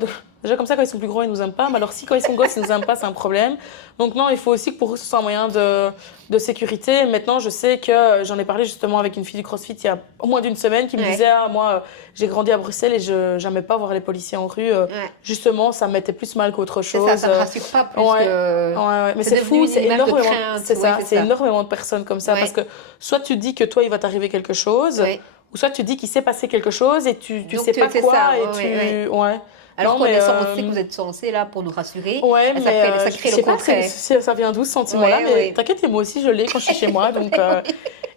comme ça, quand ils sont plus grands, ils nous aiment pas. Mais alors, si quand ils sont gosses, ils nous aiment pas, c'est un problème. Donc, non, il faut aussi que pour eux, ce soit un moyen de sécurité. Maintenant, je sais que j'en ai parlé justement avec une fille du CrossFit il y a au moins d'une semaine qui me Ouais. disait ah, moi, j'ai grandi à Bruxelles et je n'aimais pas voir les policiers en rue. Ouais. Justement, ça me mettait plus mal qu'autre C'est chose. ça me rassure pas plus Ouais. que. Ouais. Mais C'est c'est devenu fou, une c'est image de énormément. crainte, C'est ça, ouais, c'est c'est ça. énormément de personnes comme ça. Ouais. Parce que soit tu dis que toi, il va t'arriver quelque chose, Ouais. ou soit tu dis qu'il s'est passé quelque chose et tu Donc, sais pas c'est quoi ça, et ouais, tu. Ouais. Alors Non, qu'on mais, est censé, que vous êtes censé là pour nous rassurer, Ouais, ça mais crée, ça je crée sais le pas contraire. ça vient d'où ce sentiment-là, Ouais, mais ouais. t'inquiète, moi aussi je l'ai quand je suis chez moi. Donc,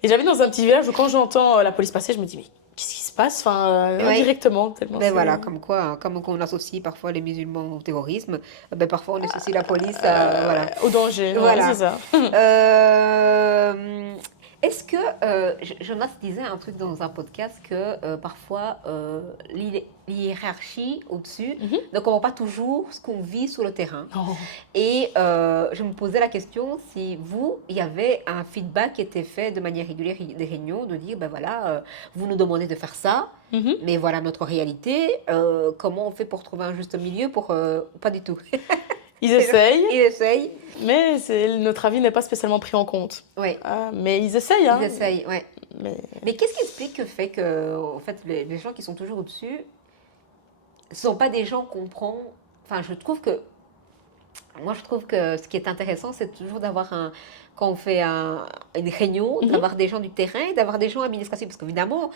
et j'habite dans un petit village où quand j'entends la police passer, je me dis, mais qu'est-ce qui se passe? Enfin, Ouais. indirectement, tellement Ben c'est- voilà, comme quoi, hein, comme on associe parfois les musulmans au terrorisme, ben parfois on associe la police à, voilà. Au danger, ouais, Voilà. c'est ça. Euh, Est-ce que Jonas disait un truc dans un podcast que parfois l'hiérarchie au-dessus Mhm. ne comprend pas toujours ce qu'on vit sur le terrain. Non. Et je me posais la question si vous, il y avait un feedback qui était fait de manière régulière des réunions, de dire ben voilà, vous nous demandez de faire ça, Mhm. mais voilà notre réalité. Comment on fait pour trouver un juste milieu pour pas du tout. Ils essayent, Ils essayent. mais notre avis n'est pas spécialement pris en compte. Oui, Mais ils essayent, hein. ils essayent, ouais. Mais... Mais qu'est-ce qui explique le fait que, en fait, les gens qui sont toujours au-dessus ne sont pas des gens qu'on prend. Enfin, moi, je trouve que ce qui est intéressant, c'est toujours d'avoir quand on fait une réunion, Mhm. d'avoir des gens du terrain et d'avoir des gens administratifs. Parce qu'évidemment,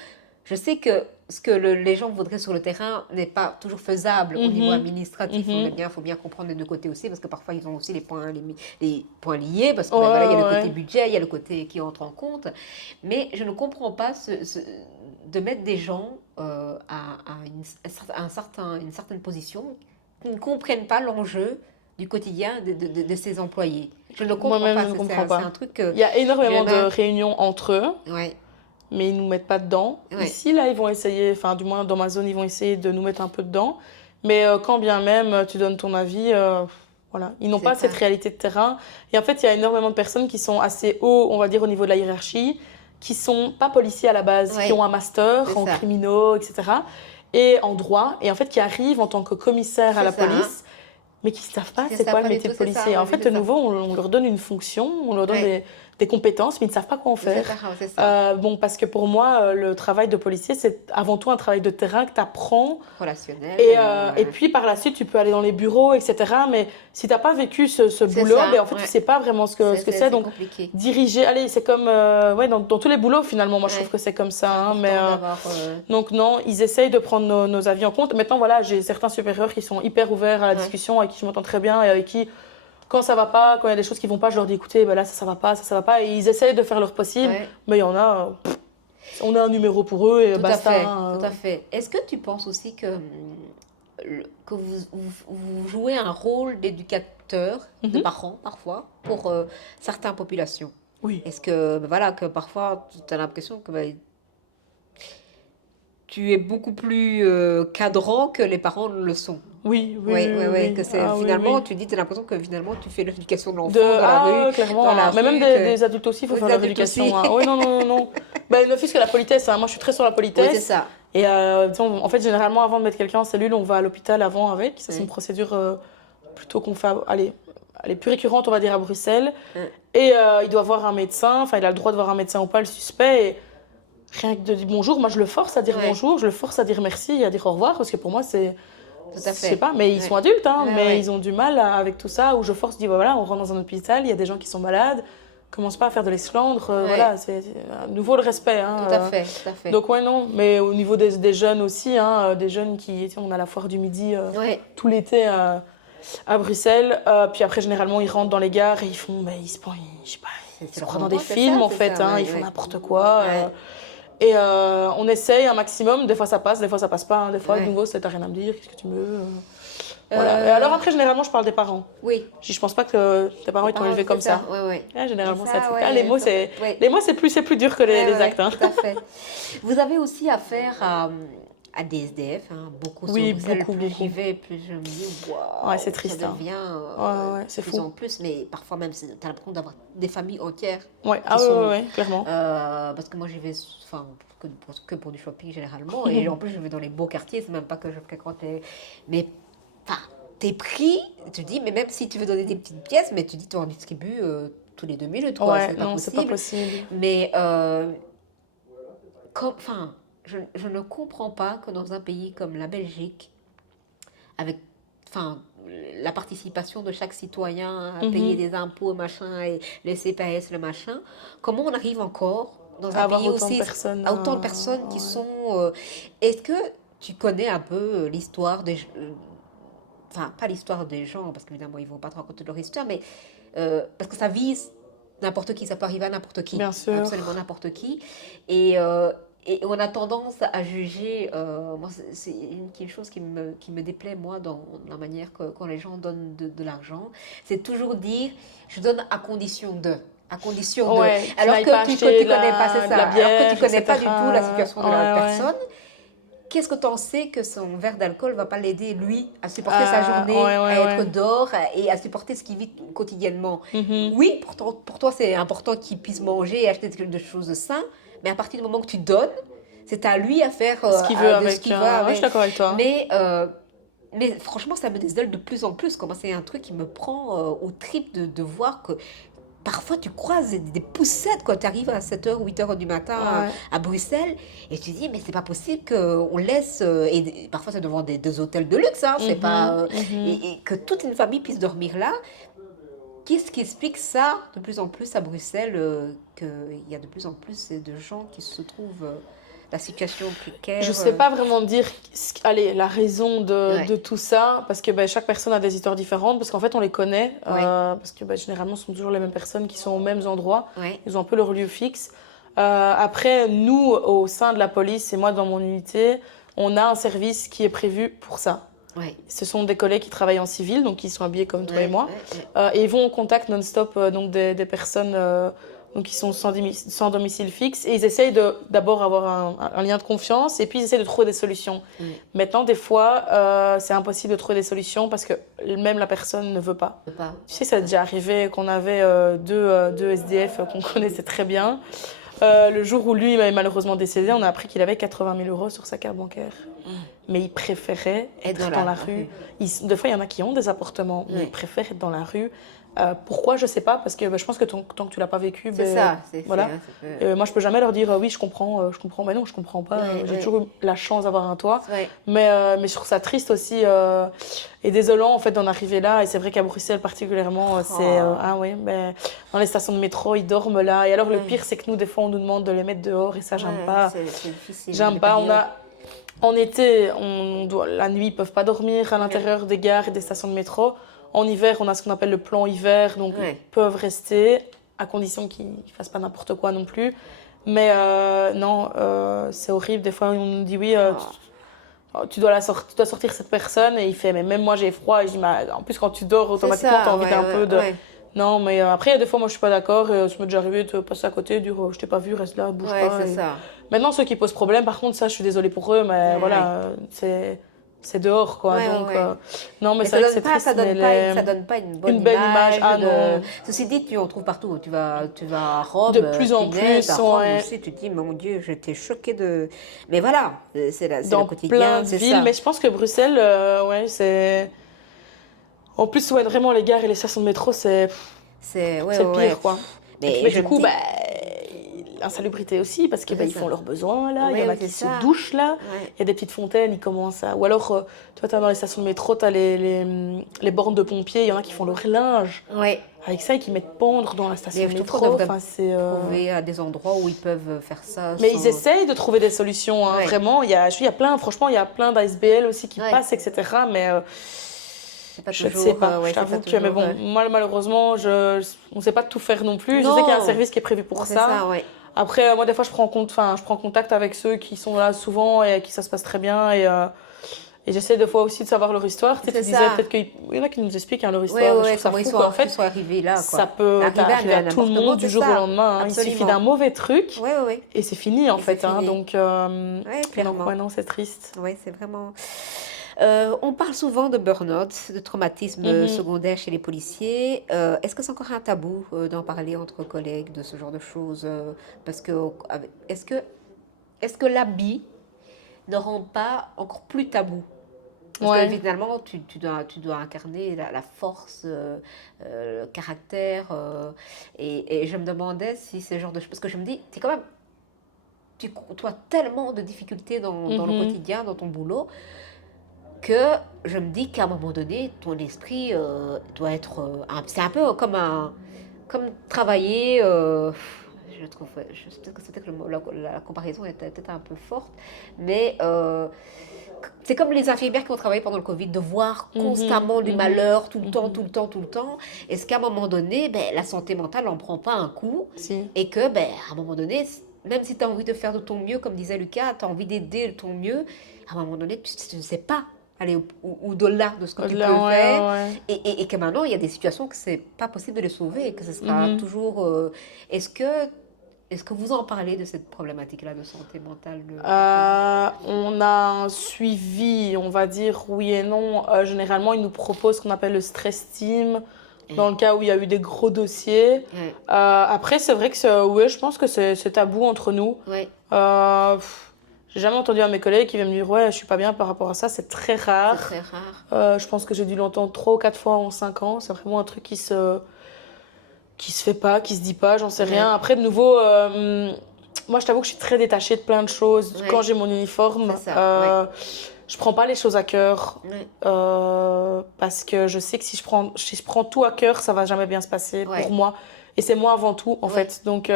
je sais que ce que les gens voudraient sur le terrain n'est pas toujours faisable au niveau Mhm. administratif. Mhm. Il faut bien comprendre les deux côtés aussi, parce que parfois, ils ont aussi les points liés, parce que Ouais, ben, voilà, il y a le ouais. côté budget, il y a le côté qui entre en compte. Mais je ne comprends pas de mettre des gens à une certaine position qui ne comprennent pas l'enjeu du quotidien de ces employés. Je ne comprends Moi-même, pas. je ne C'est comprends pas. un truc que... Il y a énormément de Jenna- réunions entre eux, Ouais, mais ils nous mettent pas dedans. Ouais. Ici, là, ils vont essayer, enfin, du moins dans ma zone, ils vont essayer de nous mettre un peu dedans. Mais quand bien même tu donnes ton avis, voilà, ils n'ont C'est pas ça. cette réalité de terrain. Et en fait, il y a énormément de personnes qui sont assez haut, on va dire, au niveau de la hiérarchie, qui sont pas policiers à la base, Ouais. qui ont un master C'est en ça. criminaux, etc. Et en droit, et en fait, qui arrivent en tant que commissaire à C'est la ça, hein. police. Mais qui ne savent pas Qui c'est savent quoi pas le du métier de tout, c'est ça, policier. ouais, En fait, c'est de ça. nouveau, on leur donne une fonction, on leur donne Ouais. des compétences, mais ils ne savent pas quoi en faire. C'est ça. Bon, parce que pour moi, le travail de policier, c'est avant tout un travail de terrain que tu apprends. Relationnel. Et puis par la suite, tu peux aller dans les bureaux, etc. Mais si tu n'as pas vécu ce boulot, ça, ben, en fait, ouais. tu ne sais pas vraiment ce que c'est. Donc, compliqué. diriger, allez, c'est comme ouais, dans tous les boulots, finalement. Moi, je Ouais. trouve que c'est comme ça. C'est hein, important mais, d'avoir... donc non, ils essayent de prendre nos avis en compte. Maintenant, voilà, j'ai certains supérieurs qui sont hyper ouverts à la Ouais. discussion, avec qui je m'entends très bien et avec qui, quand ça va pas, quand il y a des choses qui vont pas, je leur dis écoutez, ben là, ça va pas, ça va pas. Et ils essayent de faire leur possible. Ouais. Mais il y en a, on a un numéro pour eux et Tout à basta. fait, hein. tout à fait. Est-ce que tu penses aussi que vous jouez un rôle d'éducateur, de Mhm. parents parfois, pour certaines populations? Oui. Est-ce que, ben voilà, que parfois tu as l'impression que ben, tu es beaucoup plus cadrant que les parents le sont? Oui, Que c'est Ah, oui, finalement, oui. tu dis, tu as l'impression que finalement tu fais l'éducation de l'enfant De... dans la rue. clairement. dans la Mais même rue, des adultes aussi, il faut Des faire leur adultes éducation. aussi. Hein. Oui, non. Ben, ne fût-ce que la politesse. Hein. Moi, je suis très sur la Oui, politesse. c'est ça. Et disons, en fait, généralement, avant de mettre quelqu'un en cellule, on va à l'hôpital avant avec. Ça, c'est une procédure plutôt qu'on fait, allez, plus récurrente, on va dire, à Bruxelles. Et il doit voir un médecin. Enfin, il a le droit de voir un médecin ou pas, le suspect. Et rien que de dire bonjour, moi, je le force à dire Ouais. bonjour. Je le force à dire merci et à dire au revoir. Parce que pour moi, c'est... Tout à Je fait. sais pas, mais ils Ouais. sont adultes, hein, Ouais, mais ouais. ils ont du mal avec tout ça. Où je force, je dis, voilà, on rentre dans un hôpital, il y a des gens qui sont malades. Commence pas à faire de l'esclandre. Ouais. Voilà, c'est à nouveau le respect. Hein, Tout à fait, tout à fait. donc ouais, non, mais au niveau des jeunes aussi, hein, des jeunes qui, on a la foire du midi Ouais. tout l'été à Bruxelles. Puis après, généralement, ils rentrent dans les gares et ils font, mais je sais pas, ils se le croient dans des renvoi, c'est films ça, en c'est fait, ça, hein, ouais, ils font ouais. n'importe quoi. Ouais, Et on essaye un maximum, des fois ça passe, des fois ça passe pas, hein. Des fois, de ouais. nouveau, c'est t'as rien à me dire, qu'est-ce que tu veux. Voilà. Et alors après, généralement, je parle des parents. Oui, Je pense pas que tes parents les ils t'ont parents, élevé c'est comme ça. ça, ouais, ouais. Ouais, Et généralement, c'est un ça, truc. Ah, ouais, ouais. les mots c'est plus dur que Ouais, les ouais, actes. Hein. tout à fait. Vous avez aussi affaire à des SDF, hein, beaucoup sur Oui, Bruxelles. beaucoup, Plus j'y beaucoup. vais, plus je me dis, Ouais, c'est waouh, ça triste. Hein. devient Ouais, de c'est plus fou. en plus, mais parfois même, tu as l'impression d'avoir des familles entières Ouais, qui ah sont. ouais, clairement. Parce que moi, j'y vais enfin, que pour du shopping généralement, et en plus, je vais dans les beaux quartiers, c'est même pas que je fréquente les. Mais, enfin, t'es pris, tu dis, mais même si tu veux donner des petites pièces, mais tu dis, tu en distribues tous les 2 minutes, quoi, Ouais, c'est pas non, c'est pas possible. possible. Mais enfin, je ne comprends pas que dans un pays comme la Belgique, avec enfin, la participation de chaque citoyen à payer Mhm. des impôts, machin, et le CPS, le machin, comment on arrive encore dans un Avoir pays autant de aussi personnes. à autant de personnes qui Ouais. sont... est-ce que tu connais un peu l'histoire des... enfin, pas l'histoire des gens, parce qu'évidemment, ils vont pas te raconter leur histoire, mais parce que ça vise n'importe qui, ça peut arriver à n'importe qui, Bien sûr. absolument n'importe qui. Et on a tendance à juger, moi, c'est une chose qui me déplaît, moi, dans la manière que quand les gens donnent de l'argent, c'est toujours dire, je donne à condition de. À condition de. Ouais, tu Alors n'ailles pas que acheter tu connais pas, c'est de ça. la Alors que tu bière, connais pas du tout la etc. situation de la Ouais. personne. Qu'est-ce que tu en sais que son verre d'alcool va pas l'aider, lui, à supporter sa journée, à être Ouais. dehors et à supporter ce qu'il vit quotidiennement? Mhm. Oui, pour toi, c'est important qu'il puisse manger et acheter des choses saines, mais à partir du moment que tu donnes, c'est à lui à faire Ce qu'il veut de ce avec. qu'il va Ouais, je suis avec. d'accord avec toi. Mais, mais franchement, ça me désole de plus en plus. Comment c'est un truc qui me prend au trip de voir que parfois tu croises des poussettes quand tu arrives à 7h ou 8h du matin Ouais. à Bruxelles et tu te dis mais c'est pas possible qu'on laisse et parfois c'est devant des hôtels de luxe hein, c'est pas Mhm. et que toute une famille puisse dormir là. Qu'est-ce qui explique ça de plus en plus à Bruxelles qu'il y a de plus en plus de gens qui se trouvent la situation Je précaire sais pas vraiment dire allez, la raison ouais de tout ça, parce que ben, chaque personne a des histoires différentes, parce qu'en fait on les connaît, ouais parce que ben, généralement ce sont toujours les mêmes personnes qui sont aux mêmes endroits, ouais ils ont un peu leur lieu fixe. Après, nous, au sein de la police, et moi dans mon unité, on a un service qui est prévu pour ça. ouais Ce sont des collègues qui travaillent en civil, donc qui sont habillés comme toi et ouais moi, ouais et ils vont au contact non-stop donc des personnes donc qui sont sans domicile fixe, et ils essayent d'abord avoir un lien de confiance, et puis ils essayent de trouver des solutions. ouais Maintenant, des fois, c'est impossible de trouver des solutions parce que même la personne ne veut pas. pas Tu sais, ça a déjà arrivé qu'on avait deux SDF qu'on connaissait très bien. Le jour où lui il est malheureusement décédé, on a appris qu'il avait 80 000 euros sur sa carte bancaire. Mais il préférait être dans être dans la la rue. rue Des fois, il y en a qui ont des appartements, mais ils ouais préfèrent être dans la rue. Pourquoi, je sais pas, parce que je pense que tant que tu l'as pas vécu, c'est ben, ça voilà. Moi, je peux jamais leur dire oui, je comprends. Mais non, je comprends pas. ouais J'ai ouais toujours eu la chance d'avoir un toit. ouais Mais je trouve ça triste aussi et désolant en fait d'en arriver là. Et c'est vrai qu'à Bruxelles particulièrement, Oh. ah oui, ben, dans les stations de métro, ils dorment là. Et alors le Ouais, pire, c'est que nous, des fois, on nous demande de les mettre dehors et ça, j'aime ouais, pas. c'est difficile, hein, J'aime les pas. périodes. En été, la nuit, ils peuvent pas dormir à Ouais, l'intérieur des gares et des stations de métro. En hiver, on a ce qu'on appelle le plan hiver, donc ils ouais, peuvent rester à condition qu'ils fassent pas n'importe quoi non plus. Mais non, c'est horrible. Des fois, on nous dit oui, oh, tu dois sortir cette personne, et il fait mais même moi j'ai froid. Et je dis, mais en plus quand tu dors c'est automatiquement tu as ça, envie ouais, d'un peu de ouais, non. Mais après il y a des fois moi je suis pas d'accord, ça m'est déjà arrivé de passer à côté, dire je t'ai pas vu, reste là, bouge ouais, pas. c'est Et ça. maintenant ceux qui posent problème, par contre ça je suis désolée pour eux, mais Ouais, ouais, voilà, c'est dehors quoi. ouais, ouais, Donc ouais. non, mais Mais c'est vrai que c'est triste, mais ça donne pas une bonne une belle image, image ah de... non, Ceci dit, tu en trouves partout. Tu vas à de Rome, plus en punaise, à plus, Rome ouais, aussi, tu te dis, mon Dieu, j'étais choquée de... Mais voilà, c'est le dans plein quotidien, de c'est villes. ça. Mais je pense que Bruxelles, ouais, c'est en plus, ouais, vraiment, les gares et les stations de métro, Ouais, c'est ouais, le ouais. pire, quoi. Et puis, Mais je du me coup, bah, dis, l'insalubrité aussi, parce qu'ils c'est ils ça. font leurs besoins, là. Il y Ouais, en a ouais, qui c'est se ça. douchent, là. Ouais, Il y a des petites fontaines, ils commencent à... Ou alors, toi, t'as dans les stations de métro, t'as les bornes de pompiers, il y en a qui font leur linge ouais. avec ça et qui mettent pendre dans la station Mais de je trouve qu'on métro. devrait Enfin, c'est... trouver des endroits où ils peuvent faire ça Mais ils sans... essayent de trouver des solutions, hein, Ouais, vraiment. Il y a plein, franchement, il y a plein d'ASBL aussi qui ouais. passent, etc. Mais C'est pas Je ne toujours, sais pas, ouais, je c'est pas t'avoue que, mais toujours. bon, moi malheureusement, on ne sait pas tout faire non plus. Je sais qu'il y a un Non, service qui est prévu pour c'est ça. ça, ouais. Après, moi, des fois, je prends contact avec ceux qui sont là souvent et à qui ça se passe très bien. Et j'essaie des fois aussi de savoir leur histoire. Tu sais, C'est tu disais ça. peut-être qu'il y en a qui nous expliquent hein, leur Ouais, histoire. ouais, Et je ouais, trouve ça comment fou qu'en ils fait, sont arrivés là, ça quoi. peut Arriver arriver à tout le n'importe comment, monde c'est du jour au ça. lendemain. Hein. Il suffit d'un Absolument. mauvais truc Ouais, ouais, ouais. et c'est fini en Et c'est fait. Hein. fini. Donc Ouais, ouais, clairement. non, c'est triste. Ouais, c'est vraiment. On parle souvent de burn-out, de traumatisme Mhm. secondaire chez les policiers. Est-ce que c'est encore un tabou d'en parler entre collègues de ce genre de choses parce que est-ce que l'habit ne rend pas encore plus tabou? Parce que Ouais. finalement, tu dois incarner la force, le caractère. Et je me demandais si ce genre de choses. Parce que je me dis, tu es quand même. Tu côtoies tellement de difficultés dans le Mhm. quotidien, dans ton boulot, que je me dis qu'à un moment donné, ton esprit doit être. C'est un peu comme travailler. Je trouve. Peut-être que la comparaison est peut-être un peu forte, mais. C'est comme les infirmières qui ont travaillé pendant le Covid, de voir Mhm. constamment du Mhm. malheur tout le temps, tout Mhm. le temps, tout le temps. Est-ce qu'à un moment donné, ben, la santé mentale n'en prend pas un coup Si. et que, ben, à un moment donné, même si tu as envie de faire de ton mieux, comme disait Lucas, tu as envie d'aider de ton mieux, à un moment donné, tu ne sais pas aller au-delà de ce que tu Au-delà, peux ouais, faire ouais, ouais. et que maintenant, il y a des situations que c'est pas possible de les sauver et que ce sera Mhm. toujours... est-ce que, est-ce que vous en parlez de cette problématique-là de santé mentale entre vous? On a un suivi, on va dire oui et non. Généralement, ils nous proposent ce qu'on appelle le stress team, dans Ouais, le cas où il y a eu des gros dossiers. ouais, Après, c'est vrai que ouais, je pense que c'est tabou entre nous. ouais, J'ai jamais entendu un de mes collègues qui vient me dire ouais, je suis pas bien par rapport à ça. C'est très c'est rare. très rare. Je pense que j'ai dû l'entendre 3 ou 4 fois en 5 ans. C'est vraiment un truc qui se fait pas, qui se dit pas, j'en sais rien. Ouais, Après, de nouveau, moi, je t'avoue que je suis très détachée de plein de choses. Quand ouais, j'ai mon uniforme, c'est ça, ouais, je prends pas les choses à cœur. ouais, Parce que je sais que si je prends tout à cœur, ça va jamais bien se passer pour ouais, moi. Et c'est moi avant tout, en ouais, fait. Donc,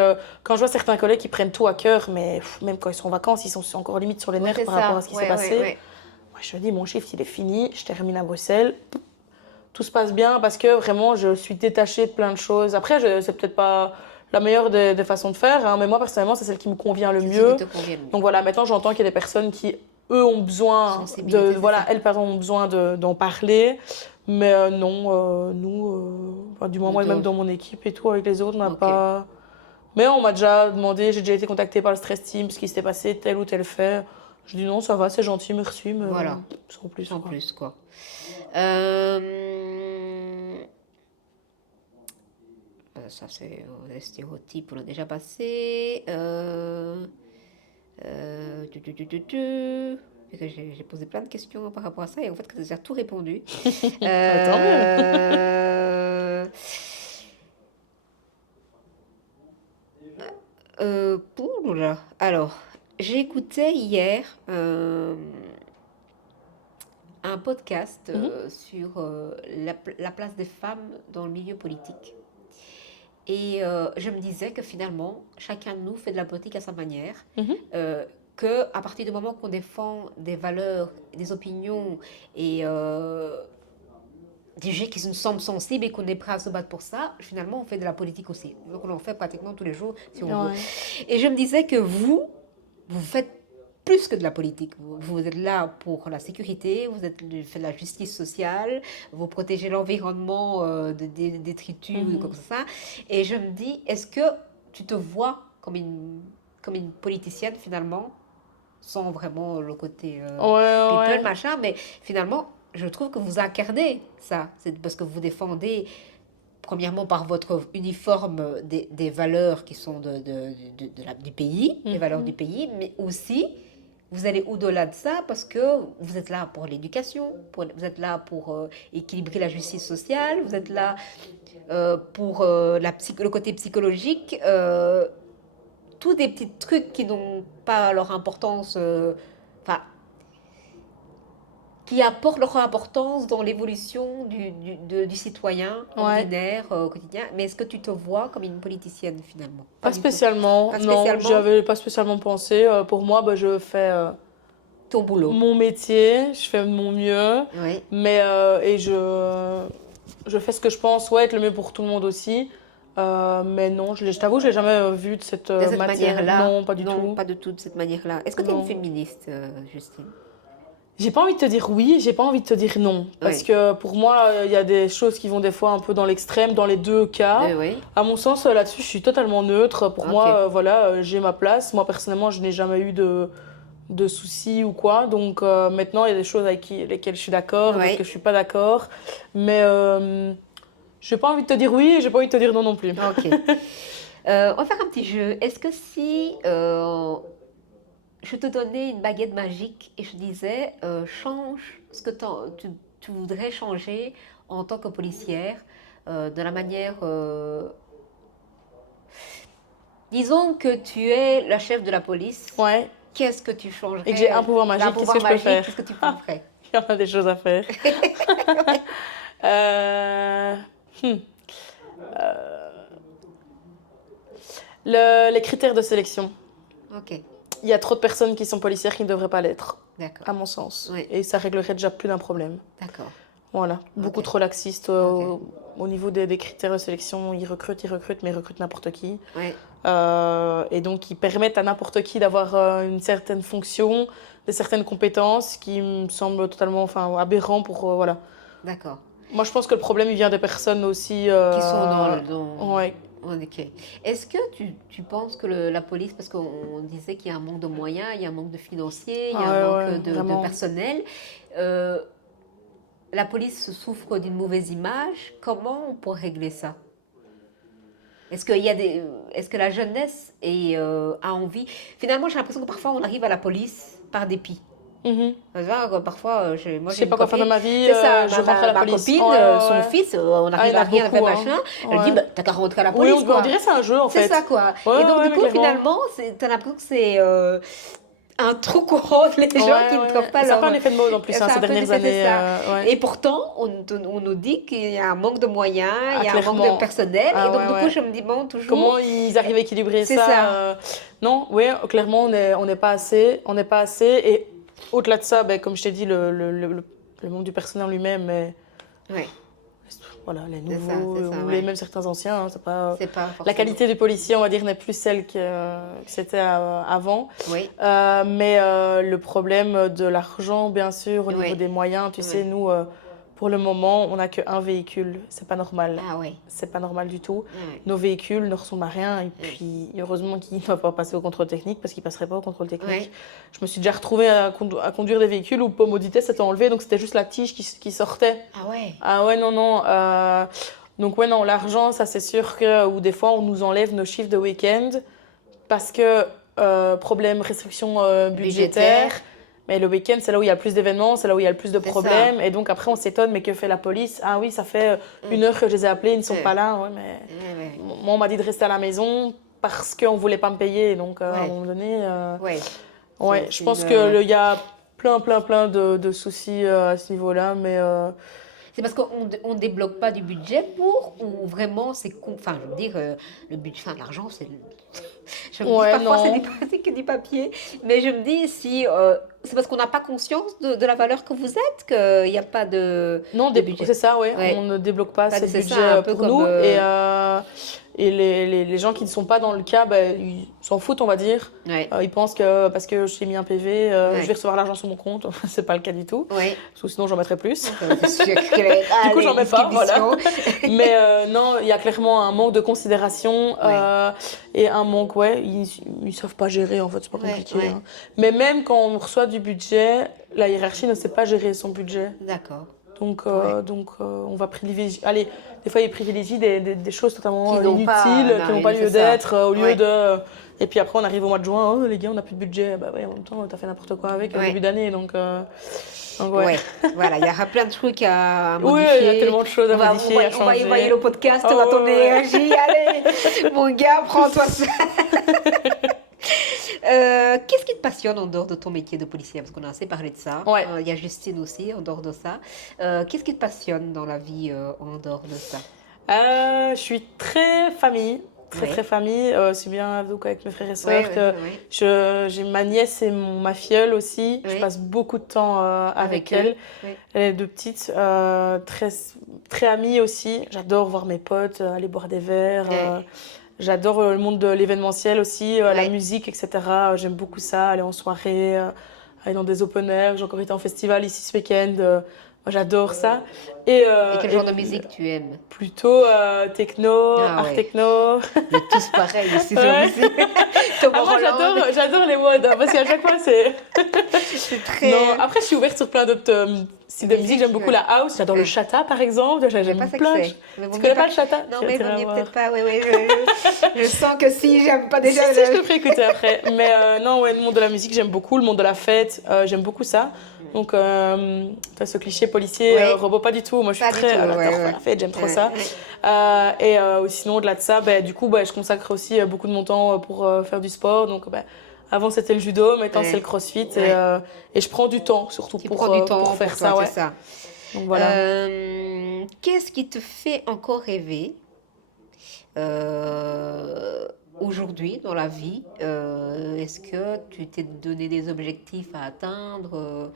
quand je vois certains collègues qui prennent tout à cœur, mais même quand ils sont en vacances, ils sont encore limite sur les ouais, nerfs c'est par rapport à ça, ce qui s'est ouais, ouais, passé. ouais. Moi, je me dis, mon shift, il est fini, je termine à Bruxelles, tout se passe bien parce que vraiment je suis détachée de plein de choses. Après, c'est peut-être pas la meilleure des façons de faire, hein, mais moi personnellement, c'est celle qui me convient le C'est ce qui mieux. te convient le mieux. Donc voilà, maintenant j'entends qu'il y a des personnes qui, eux, ont besoin Sensibilité, c'est voilà, ça. elles, pardon, ont besoin d'en parler. Mais non, nous, enfin, du moins moi, même Plutôt, dans mon équipe et tout, avec les autres, on n'a ok, pas. Mais on m'a déjà demandé, j'ai déjà été contactée par le stress team, ce qui s'était passé, tel ou tel fait. Je dis non, ça va, c'est gentil, merci, mais voilà, sans plus, sans quoi. plus, quoi. Ça, c'est les stéréotypes, on a déjà passé. Et que j'ai posé plein de questions par rapport à ça et en fait, que tu as déjà tout répondu. Tant mieux. Euh, Oula. Alors, j'ai écouté hier un podcast Mhm, sur la place des femmes dans le milieu politique. Et je me disais que finalement, chacun de nous fait de la politique à sa manière. mhm. Que à partir du moment qu'on défend des valeurs, des opinions et des gens qui nous semblent sensibles et qu'on est prêt à se battre pour ça, finalement, on fait de la politique aussi. Donc, on en fait pratiquement tous les jours, si on veut. Ouais. Et je me disais que vous faites plus que de la politique. Vous êtes là pour la sécurité, vous faites la justice sociale, vous protégez l'environnement de détritus ou de quoi Mhm. que ce soit. Et je me dis, est-ce que tu te vois comme une politicienne finalement, sans vraiment le côté Ouais, people, ouais. machin, mais finalement, je trouve que vous incarnez ça. C'est parce que vous défendez premièrement par votre uniforme des valeurs qui sont du pays, les valeurs du Mhm. pays, mais aussi vous allez au-delà de ça parce que vous êtes là pour l'éducation, vous êtes là pour équilibrer la justice sociale, vous êtes là pour le côté psychologique, tous des petits trucs qui n'ont pas leur importance, enfin, qui apportent leur importance dans l'évolution du citoyen Ouais. ordinaire au quotidien. Mais est-ce que tu te vois comme une politicienne finalement? Pas Pas du tout. spécialement, Pas non, j'y spécialement. avais pas spécialement pensé. Pour moi, bah, je fais ton boulot. mon métier, je fais de mon mieux, Oui. mais je fais ce que je pense être le mieux pour tout le monde aussi. Mais non, je t'avoue, je l'ai jamais vu de cette De cette matière. manière-là? Non, pas du Non, tout. pas du tout de cette manière-là. Est-ce que tu es une Non. féministe, Justine? J'ai pas envie de te dire oui, j'ai pas envie de te dire non. Parce Oui. que pour moi, il y a des choses qui vont des fois un peu dans l'extrême, dans les deux cas. Oui. À mon sens, là-dessus, je suis totalement neutre. Pour Ok. moi, voilà, j'ai ma place. Moi, personnellement, je n'ai jamais eu de soucis ou quoi. Donc maintenant, il y a des choses avec lesquelles je suis d'accord, d'autres que Oui. je suis pas d'accord. Mais j'ai pas envie de te dire oui et j'ai pas envie de te dire non non plus. Ok. On va faire un petit jeu. Est-ce que si je te donnais une baguette magique et je disais change ce que tu voudrais changer en tant que policière de la manière. Disons que tu es la chef de la police. Ouais. Qu'est-ce que tu changerais? Et que j'ai un pouvoir magique, qu'est-ce que je peux faire? Qu'est-ce que tu ferais? Il y en a des choses à faire. Euh, hmm. Les critères de sélection. Ok, Il y a trop de personnes qui sont policières qui ne devraient pas l'être, d'accord. à mon sens. Oui, Et ça réglerait déjà plus d'un problème. d'accord. Voilà, beaucoup Ok. trop laxistes Ok. au niveau des critères de sélection. Ils recrutent, mais ils recrutent n'importe qui. Oui, Et donc, ils permettent à n'importe qui d'avoir une certaine fonction, des certaines compétences qui me semblent totalement aberrants pour... voilà. d'accord. Moi, je pense que le problème, il vient des personnes aussi... Qui sont dans... Ouais. Ok. Est-ce que tu penses que la police, parce qu'on disait qu'il y a un manque de moyens, il y a un manque de financiers, il y a un manque de vraiment. personnel, euh, la police souffre d'une mauvaise image, comment on peut régler ça? Est-ce que la jeunesse a envie? Finalement, j'ai l'impression que parfois on arrive à la police par dépit. Mhm. Tu vois, parfois, moi Je j'ai sais une pas quoi faire de copine, ma vie, c'est ça, je rentre à la ma police. copine, Ouais, ouais, son ouais. fils, on Ah, il arrive y en à a rien, beaucoup, fait hein. machin, elle dit, Ouais. bah, t'as qu'à rentrer à la Oui, police, on quoi. dirait c'est un jeu, en C'est fait. ça, quoi. Ouais, Et donc, ouais, du mais coup, clairement. finalement, t'as l'impression que c'est un trou courant les gens qui ne trouvent pas Ça leur... fait un effet de mode en plus, C'est hein, ces un peu dernières c'est années. ça. Ouais. Et pourtant, on nous dit qu'il y a un manque de moyens, Ah, il y a un manque de clairement. personnel. Ah, Et donc, ouais, du coup, ouais. je me dis, bon, toujours, Comment ils arrivent à équilibrer c'est ça ça. Non, oui, clairement, on n'est pas assez. On n'est pas assez. Et au-delà de ça, ben, comme je t'ai dit, le manque du personnel lui-même, mais Oui, voilà, les c'est ça, nouveaux c'est ça, ou ouais. même certains anciens, hein, c'est pas... C'est pas La forcément... qualité du policier, on va dire, n'est plus celle que c'était avant. Oui, Mais le problème de l'argent, bien sûr, au niveau oui, des moyens, tu sais, oui. nous, pour le moment, on n'a qu'un véhicule. C'est pas normal. Ah oui, C'est pas normal du tout. oui, Nos véhicules ne ressemblent à rien. Et oui. puis, heureusement qu'ils ne doivent pas passer au contrôle technique parce qu'ils ne passeraient pas au contrôle technique. Oui. Je me suis déjà retrouvée à conduire des véhicules où Pomodité s'était enlevé, donc c'était juste la tige qui sortait. Ah ouais, Ah ouais, non, non. Donc, ouais, non, l'argent, ça c'est sûr que, ou des fois, on nous enlève nos chiffres de week-end parce que, problème, restriction budgétaire. Mais le week-end, c'est là où il y a le plus d'événements, c'est là où il y a le plus de C'est problèmes. Et donc après, on s'étonne, mais que fait la police? Ah oui, ça fait 1 heure que je les ai appelés, ils ne sont pas là. Ouais, mais ouais, moi, on m'a dit de rester à la maison parce qu'on ne voulait pas me payer. Donc à un ouais, moment donné, ouais. ouais, C'est je pense une, qu'il y a plein de soucis à ce niveau-là. Mais C'est parce qu'on ne débloque pas du budget pour, ou vraiment enfin, je veux dire, le budget, enfin, l'argent, c'est. Je me dis ouais, parfois non. c'est que du papier, mais je me dis si c'est parce qu'on n'a pas conscience de la valeur que vous êtes, qu'il n'y a pas Non, de budget. c'est ça, ouais. Ouais. On ne débloque pas Enfin, ces c'est ça, budgets un peu pour comme, nous. Et les gens qui ne sont pas dans le cas, ben, ils s'en foutent, on va dire. Ouais, Ils pensent que parce que j'ai mis un PV, Ouais. je vais recevoir l'argent sur mon compte. C'est pas le cas du tout. ouais. Parce que sinon, j'en mettrais plus. C'est sûr que Du coup, j'en mets pas, distribution. Mais non, il y a clairement un manque de considération et un manque, ouais, ils savent pas gérer, en fait, c'est pas Ouais, compliqué. ouais. Hein. Mais même quand on reçoit du budget, la hiérarchie ne sait pas gérer son budget. D'accord. Donc, Ouais. on va privilégier. Allez, des fois, ils privilégient des choses totalement Qui n'ont pas- inutiles, qui n'ont pas c'est lieu ça. d'être, au lieu Ouais. de. Et puis après, on arrive au mois de juin, oh les gars, on n'a plus de budget. Bah ouais, en même temps, t'as fait n'importe quoi avec au Ouais. début d'année. Donc ouais. Ouais, voilà, il y aura plein de trucs à Oui, modifier. il y a tellement de choses à modifier, à On va changer. envoyer le podcast, Oh, on va ton ouais. énergie. Allez, mon gars, prends-toi ça. Qu'est-ce qui te passionne en dehors de ton métier de policier? Parce qu'on a assez parlé de ça. Ouais. Il y a Justine aussi en dehors de ça. Qu'est-ce qui te passionne dans la vie en dehors de ça? Je suis très famille. très Ouais. très famille, aussi bien donc avec mes frères et Ouais, sœurs ouais, que ouais. j'ai ma nièce et ma filleule aussi. Je Ouais. passe beaucoup de temps avec Avec eux. elle. Ouais. Les deux petites, très, très amies aussi. J'adore voir mes potes, aller boire des verres. Ouais. J'adore le monde de l'événementiel aussi, la Ouais. musique, etc. J'aime beaucoup ça, aller en soirée, aller dans des open air. J'ai encore été en festival ici ce week-end. Moi, j'adore ça. Et quel Et genre de musique tu aimes? plutôt techno, Ah art ouais. techno. On est tous pareils ici sur Ouais. musique. Tom Ah, moi, Holland. j'adore les modes, hein, parce qu'à chaque fois, c'est... C'est Non, très. après, je suis ouverte sur plein d'autres styles de musique. J'aime Musique, beaucoup ouais. la house. J'adore le Ouais. chata, par exemple. Je sais pas J'aime ce que plein. c'est. Mais vaut Tu mieux connais pas pas que... le chata? Non, Tu mais vaut iras mieux voir. peut-être pas. Oui, oui. Je sens que si, j'aime pas Si, déjà si, je le. te ferai écouter après. Mais non, ouais, le monde de la musique, j'aime beaucoup. Le monde de la fête, j'aime beaucoup ça. Donc, t'as ce cliché policier, Ouais, robot, pas du tout. Moi, je suis pas du très. tout. Ouais, J'adore faire ouais. la fête, j'aime trop Ouais, ça. ouais. Sinon, au-delà de ça, du coup, je consacre aussi beaucoup de mon temps pour faire du sport. Donc, avant, c'était le judo, maintenant, c'est le Ouais. crossfit. Ouais. Et je prends du temps, surtout Tu prends du pour temps faire pour toi, ça, c'est ouais. ça. Donc, voilà. Qu'est-ce qui te fait encore rêver euh, aujourd'hui dans la vie? Est-ce que tu t'es donné des objectifs à atteindre?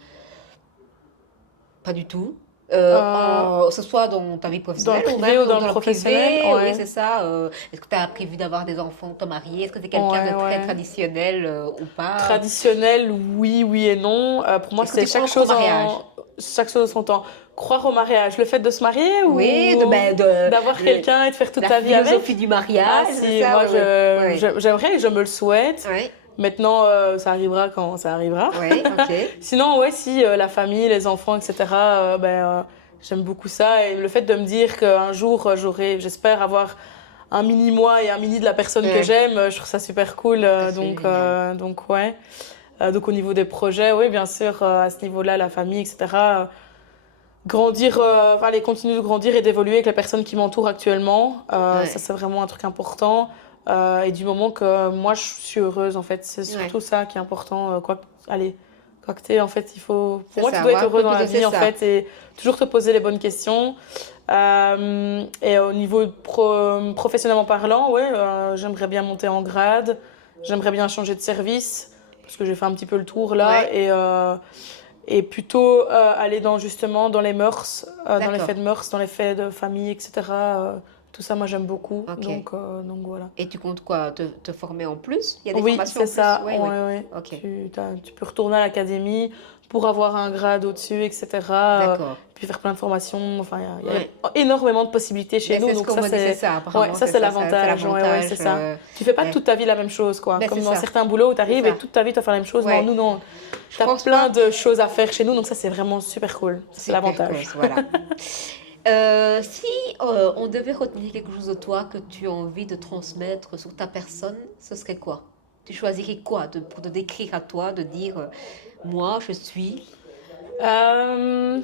Pas du tout. Euh, Que ce soit dans ta vie Dans le professionnelle ou privé même ou dans le dans le professionnel, privé, oui, ouais. c'est ça. Est-ce que tu as prévu d'avoir des enfants, te marier? Est-ce que tu es quelqu'un de Ouais, très ouais. traditionnel ou pas? Traditionnel, oui, oui et non. Pour moi, Est-ce que tu c'est crois encore au mariage? chaque chose en son temps. Croire au mariage, le fait de se marier Oui, ou d'avoir de quelqu'un et de faire toute la ta vie philosophie avec? du Ah mariage, c'est si, ça? moi Oui, oui. j'aimerais et je me le souhaite. Oui, Maintenant, ça arrivera quand ça arrivera. oui, ok. Sinon, ouais, si la famille, les enfants, etc. J'aime beaucoup ça et le fait de me dire qu'un jour j'espère avoir un mini moi et un mini de la personne que Ouais, j'aime, je trouve ça super cool. ça c'est génial. Donc ouais. Donc au niveau des projets, oui, bien sûr, à ce niveau-là, la famille, etc. Grandir, aller continuer de grandir et d'évoluer avec les personnes qui m'entourent actuellement, ça Ouais, c'est vraiment un truc important. Et du moment que moi je suis heureuse, en fait, c'est ouais, surtout ça qui est important. Allez, quoi que t'es, en fait, pour c'est moi, tu ça. dois être Avoir un heureux peu dans plus la de c'est vie, en ça. fait, et toujours te poser les bonnes questions. Et au niveau professionnellement parlant, ouais, j'aimerais bien monter en grade, j'aimerais bien changer de service, parce que j'ai fait un petit peu le tour là, Ouais, et plutôt aller justement dans les mœurs, dans les d'accord. faits de mœurs, dans les faits de famille, etc. Tout ça, moi, j'aime beaucoup. Ok. Donc voilà. Et tu comptes quoi? Te former en plus? Il y a des Oui, formations c'est en plus? ça. Oui, Ouais, oui. ouais. Ok. Tu peux retourner à l'académie pour avoir un grade au-dessus, etc. D'accord. Puis faire plein de formations. Enfin, il y Ouais. a énormément de possibilités chez Ben, nous. c'est ce Donc qu'on ça, me dit, c'est c'est ça. ouais, Apparemment, ça c'est c'est ça, c'est l'avantage. Ouais, ouais, c'est l'avantage. ça. Tu fais pas Ouais. toute ta vie la même chose, quoi. Ben, c'est Comme dans ça. certains boulots où tu C'est arrives et ça. toute ta vie tu vas faire la même chose. Non, Ouais. nous, non. Je Tu as pense plein pas. de choses à faire chez nous. Donc ça, c'est vraiment super cool. Ça, c'est Super l'avantage. cause, voilà. Si on devait retenir quelque chose de toi que tu as envie de transmettre sur ta personne, ce serait quoi? Tu choisirais quoi pour te décrire à toi, de dire moi je suis. Euh,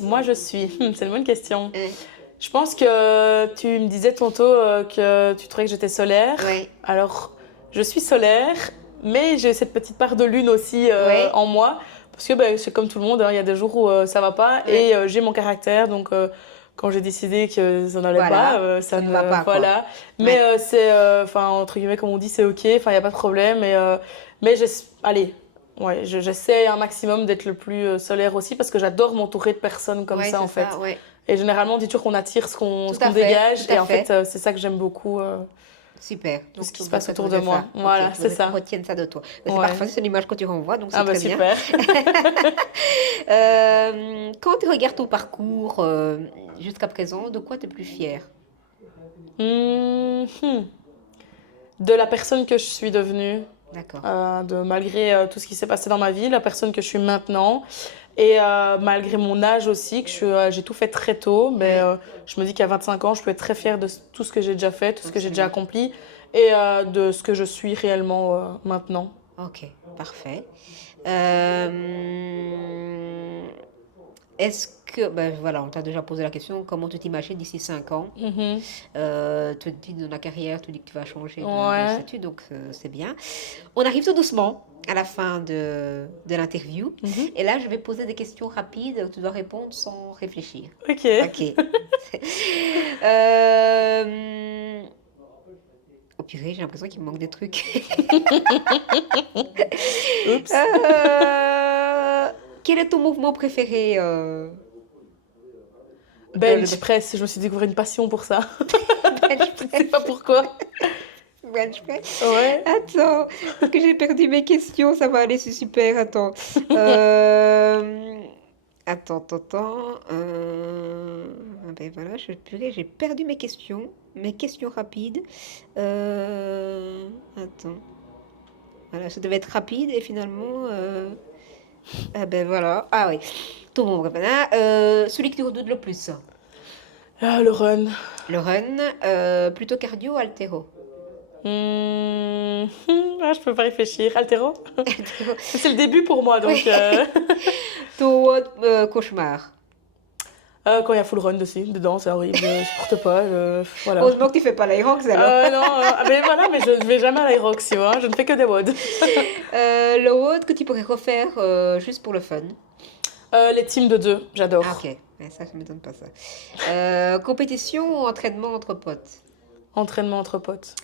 Moi, je suis. C'est une bonne question. Hein, Je pense que tu me disais tantôt que tu trouvais que j'étais solaire. ouais, Alors, je suis solaire, mais j'ai cette petite part de lune aussi ouais, en moi. Parce que c'est comme tout le monde, hein, il y a des jours où ça va pas ouais. et j'ai mon caractère. Donc, quand j'ai décidé que ça n'allait pas, Voilà, ça ça ne va ne. pas quoi. Voilà. Mais Ouais, c'est, enfin, entre guillemets, comme on dit, c'est OK. Enfin, il n'y a pas de problème. Mais allez, ouais, j'essaie un maximum d'être le plus solaire aussi parce que j'adore m'entourer de personnes comme ouais, ça, c'est en fait. ça, ouais. Et généralement, on dit toujours qu'on attire Tout ce qu'on à fait, tout dégage. à Et en fait, fait. c'est ça que j'aime beaucoup, Super. tout ce Donc, qui tu se passe voudrais autour de trouver ça. moi. Ok, Voilà, tu c'est voudrais qu'on ça. retienne ça de toi. Mais c'est Ouais. parfait, c'est l'image que tu renvoies, donc Ah c'est bah très bien. super. Quand tu regardes ton parcours jusqu'à présent, de quoi tu es plus fière? Hmm. De la personne que je suis devenue, D'accord. malgré tout ce qui s'est passé dans ma vie, la personne que je suis maintenant. Et malgré mon âge aussi, j'ai tout fait très tôt, mais Ouais, je me dis qu'à 25 ans, je peux être très fière de tout ce que j'ai déjà fait, tout ce que j'ai déjà absolument. accompli, et de ce que je suis réellement maintenant. Ok, parfait. Euh, Est-ce que, ben voilà, on t'a déjà posé la question, comment tu t'imagines d'ici 5 ans? Mhm. Tu dis dans la carrière, tu dis que tu vas changer de Ouais. statut, donc c'est bien. On arrive tout doucement à la fin de l'interview. Mhm. Et là, je vais poser des questions rapides, tu dois répondre sans réfléchir. Ok. Ok. Euh, Purée, j'ai l'impression qu'il me manque des trucs. Oups. Quel est ton mouvement préféré dans le Bench press, je me suis découvert une passion pour ça. bench Je sais press? pas pourquoi. Bench press. Ouais. Attends, parce que j'ai perdu mes questions, ça va aller, c'est super. Attends. Euh, attends. Ah ben voilà, purée, j'ai perdu mes questions. Mes questions rapides. Attends. Voilà, ça devait être rapide et finalement. Ah ben voilà. Ah oui. Ton membre. Celui que tu redoutes le plus. Ah, le run. Le run, plutôt cardio ou haltéro? Ah, je peux pas réfléchir. Altéro? Haltéro. C'est le début pour moi, donc Oui. Ton cauchemar. quand il y a full run dedans, c'est horrible. Je supporte pas. Voilà. Heureusement que tu fais pas l'Aerox alors. Non, mais voilà, mais je ne vais jamais à l'Aerox, tu vois. Je ne fais que des WOD. Le road que tu pourrais refaire juste pour le fun. Les teams de 2, Ah j'adore. ok, ouais, ça ne m'étonne pas ça. Compétition ou entraînement entre potes? Entraînement entre potes.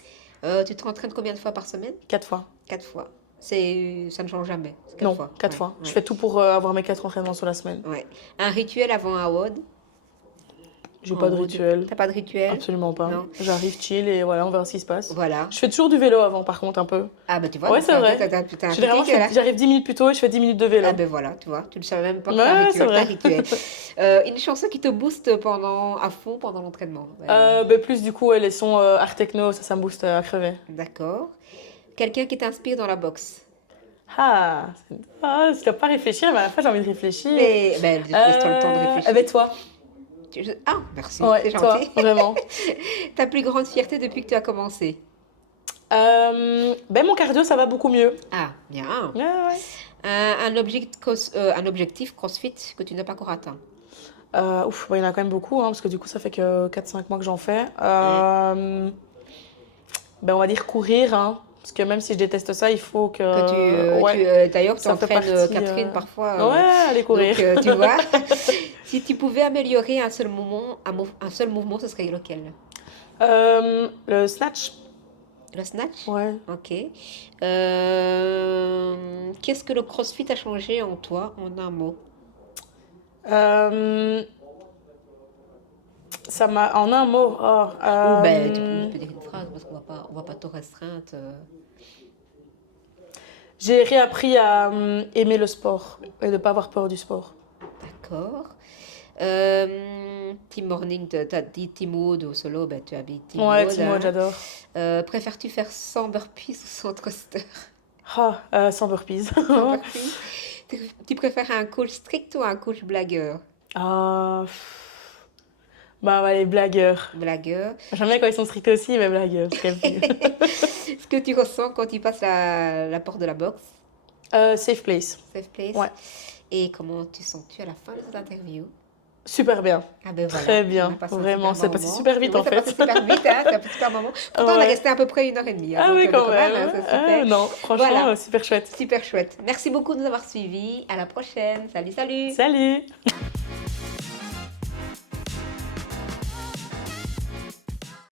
Tu t'entraînes combien de fois par semaine? 4 fois. 4 fois. Ça ne change jamais. C'est 4 Non, fois. 4 Ouais, fois. Je ouais, fais tout pour avoir mes 4 entraînements sur la semaine. ouais. Un rituel avant un WOD? J'ai pas de rituel. T'as pas de rituel? Absolument pas. Non. J'arrive chill et voilà, on verra ce qui se passe. Voilà. Je fais toujours du vélo avant, par contre, un peu. Ah bah tu vois, Ouais, donc c'est vrai. t'as un Généralement, physique, là. j'arrive 10 minutes plus tôt et je fais 10 minutes de vélo. Ah ben voilà, tu vois, tu ne savais même pas que t'as un Ouais, rituel. c'est T'as un vrai. rituel. Une chanson qui te booste à fond pendant l'entraînement. Plus du coup, les sons art techno, ça me booste à crever. D'accord. Quelqu'un qui t'inspire dans la boxe. Je dois pas réfléchir, mais à la fois j'ai envie de réfléchir. Mais ben, laisse-toi le temps de réfléchir. Ben toi. Ah, merci, Ouais, c'est toi, gentil. vraiment. Ta plus grande fierté depuis que tu as commencé. Mon cardio, ça va beaucoup mieux. Ah, bien. Ouais, ouais. Un objectif CrossFit que tu n'as pas encore atteint. Il y en a quand même beaucoup, hein, parce que du coup, ça fait que 4-5 mois que j'en fais. On va dire courir, hein, parce que même si je déteste ça, il faut que... D'ailleurs, tu ça fait entraînes partie, Catherine parfois. Ouais, aller courir. Donc, tu vois, si tu pouvais améliorer un seul mouvement, ce serait lequel? Le snatch. Le snatch? Ouais. Ok. Qu'est-ce que le CrossFit a changé en toi, en un mot? Ça m'a... En un mot... Ou ben, tu peux dire une phrase parce qu'on va pas te restreindre. J'ai réappris à aimer le sport et de ne pas avoir peur du sport. D'accord. Team Morning, tu as dit Team Wood ou solo, ben, tu habites Team Ouais, Wood, Team Watch, hein. j'adore. Préfères-tu faire 100 burpees ou 100 thrusters? Sans burpees. 100 burpees. Tu préfères un coach strict ou un coach blagueur? Les blagueurs. Blagueur. J'aime bien quand ils sont stricts aussi, mais blagueurs, c'est quand même plus. Ce que tu ressens quand tu passes la porte de la boxe, Safe place. safe place. Ouais. Et comment te sens-tu à la fin de cette interview? Super bien. Ah ben voilà, Très on bien. a passé un Vraiment, super c'est passé moment. super vite Oui, en c'est fait. passé super vite, hein, c'est un super moment. Pourtant, on a Ouais. resté à peu près 1 heure et demie, hein, Ah donc, oui, mais quand même. hein, c'est super. Non, franchement, Voilà. super chouette. Super chouette. Merci beaucoup de nous avoir suivis. À la prochaine. Salut, salut. Salut!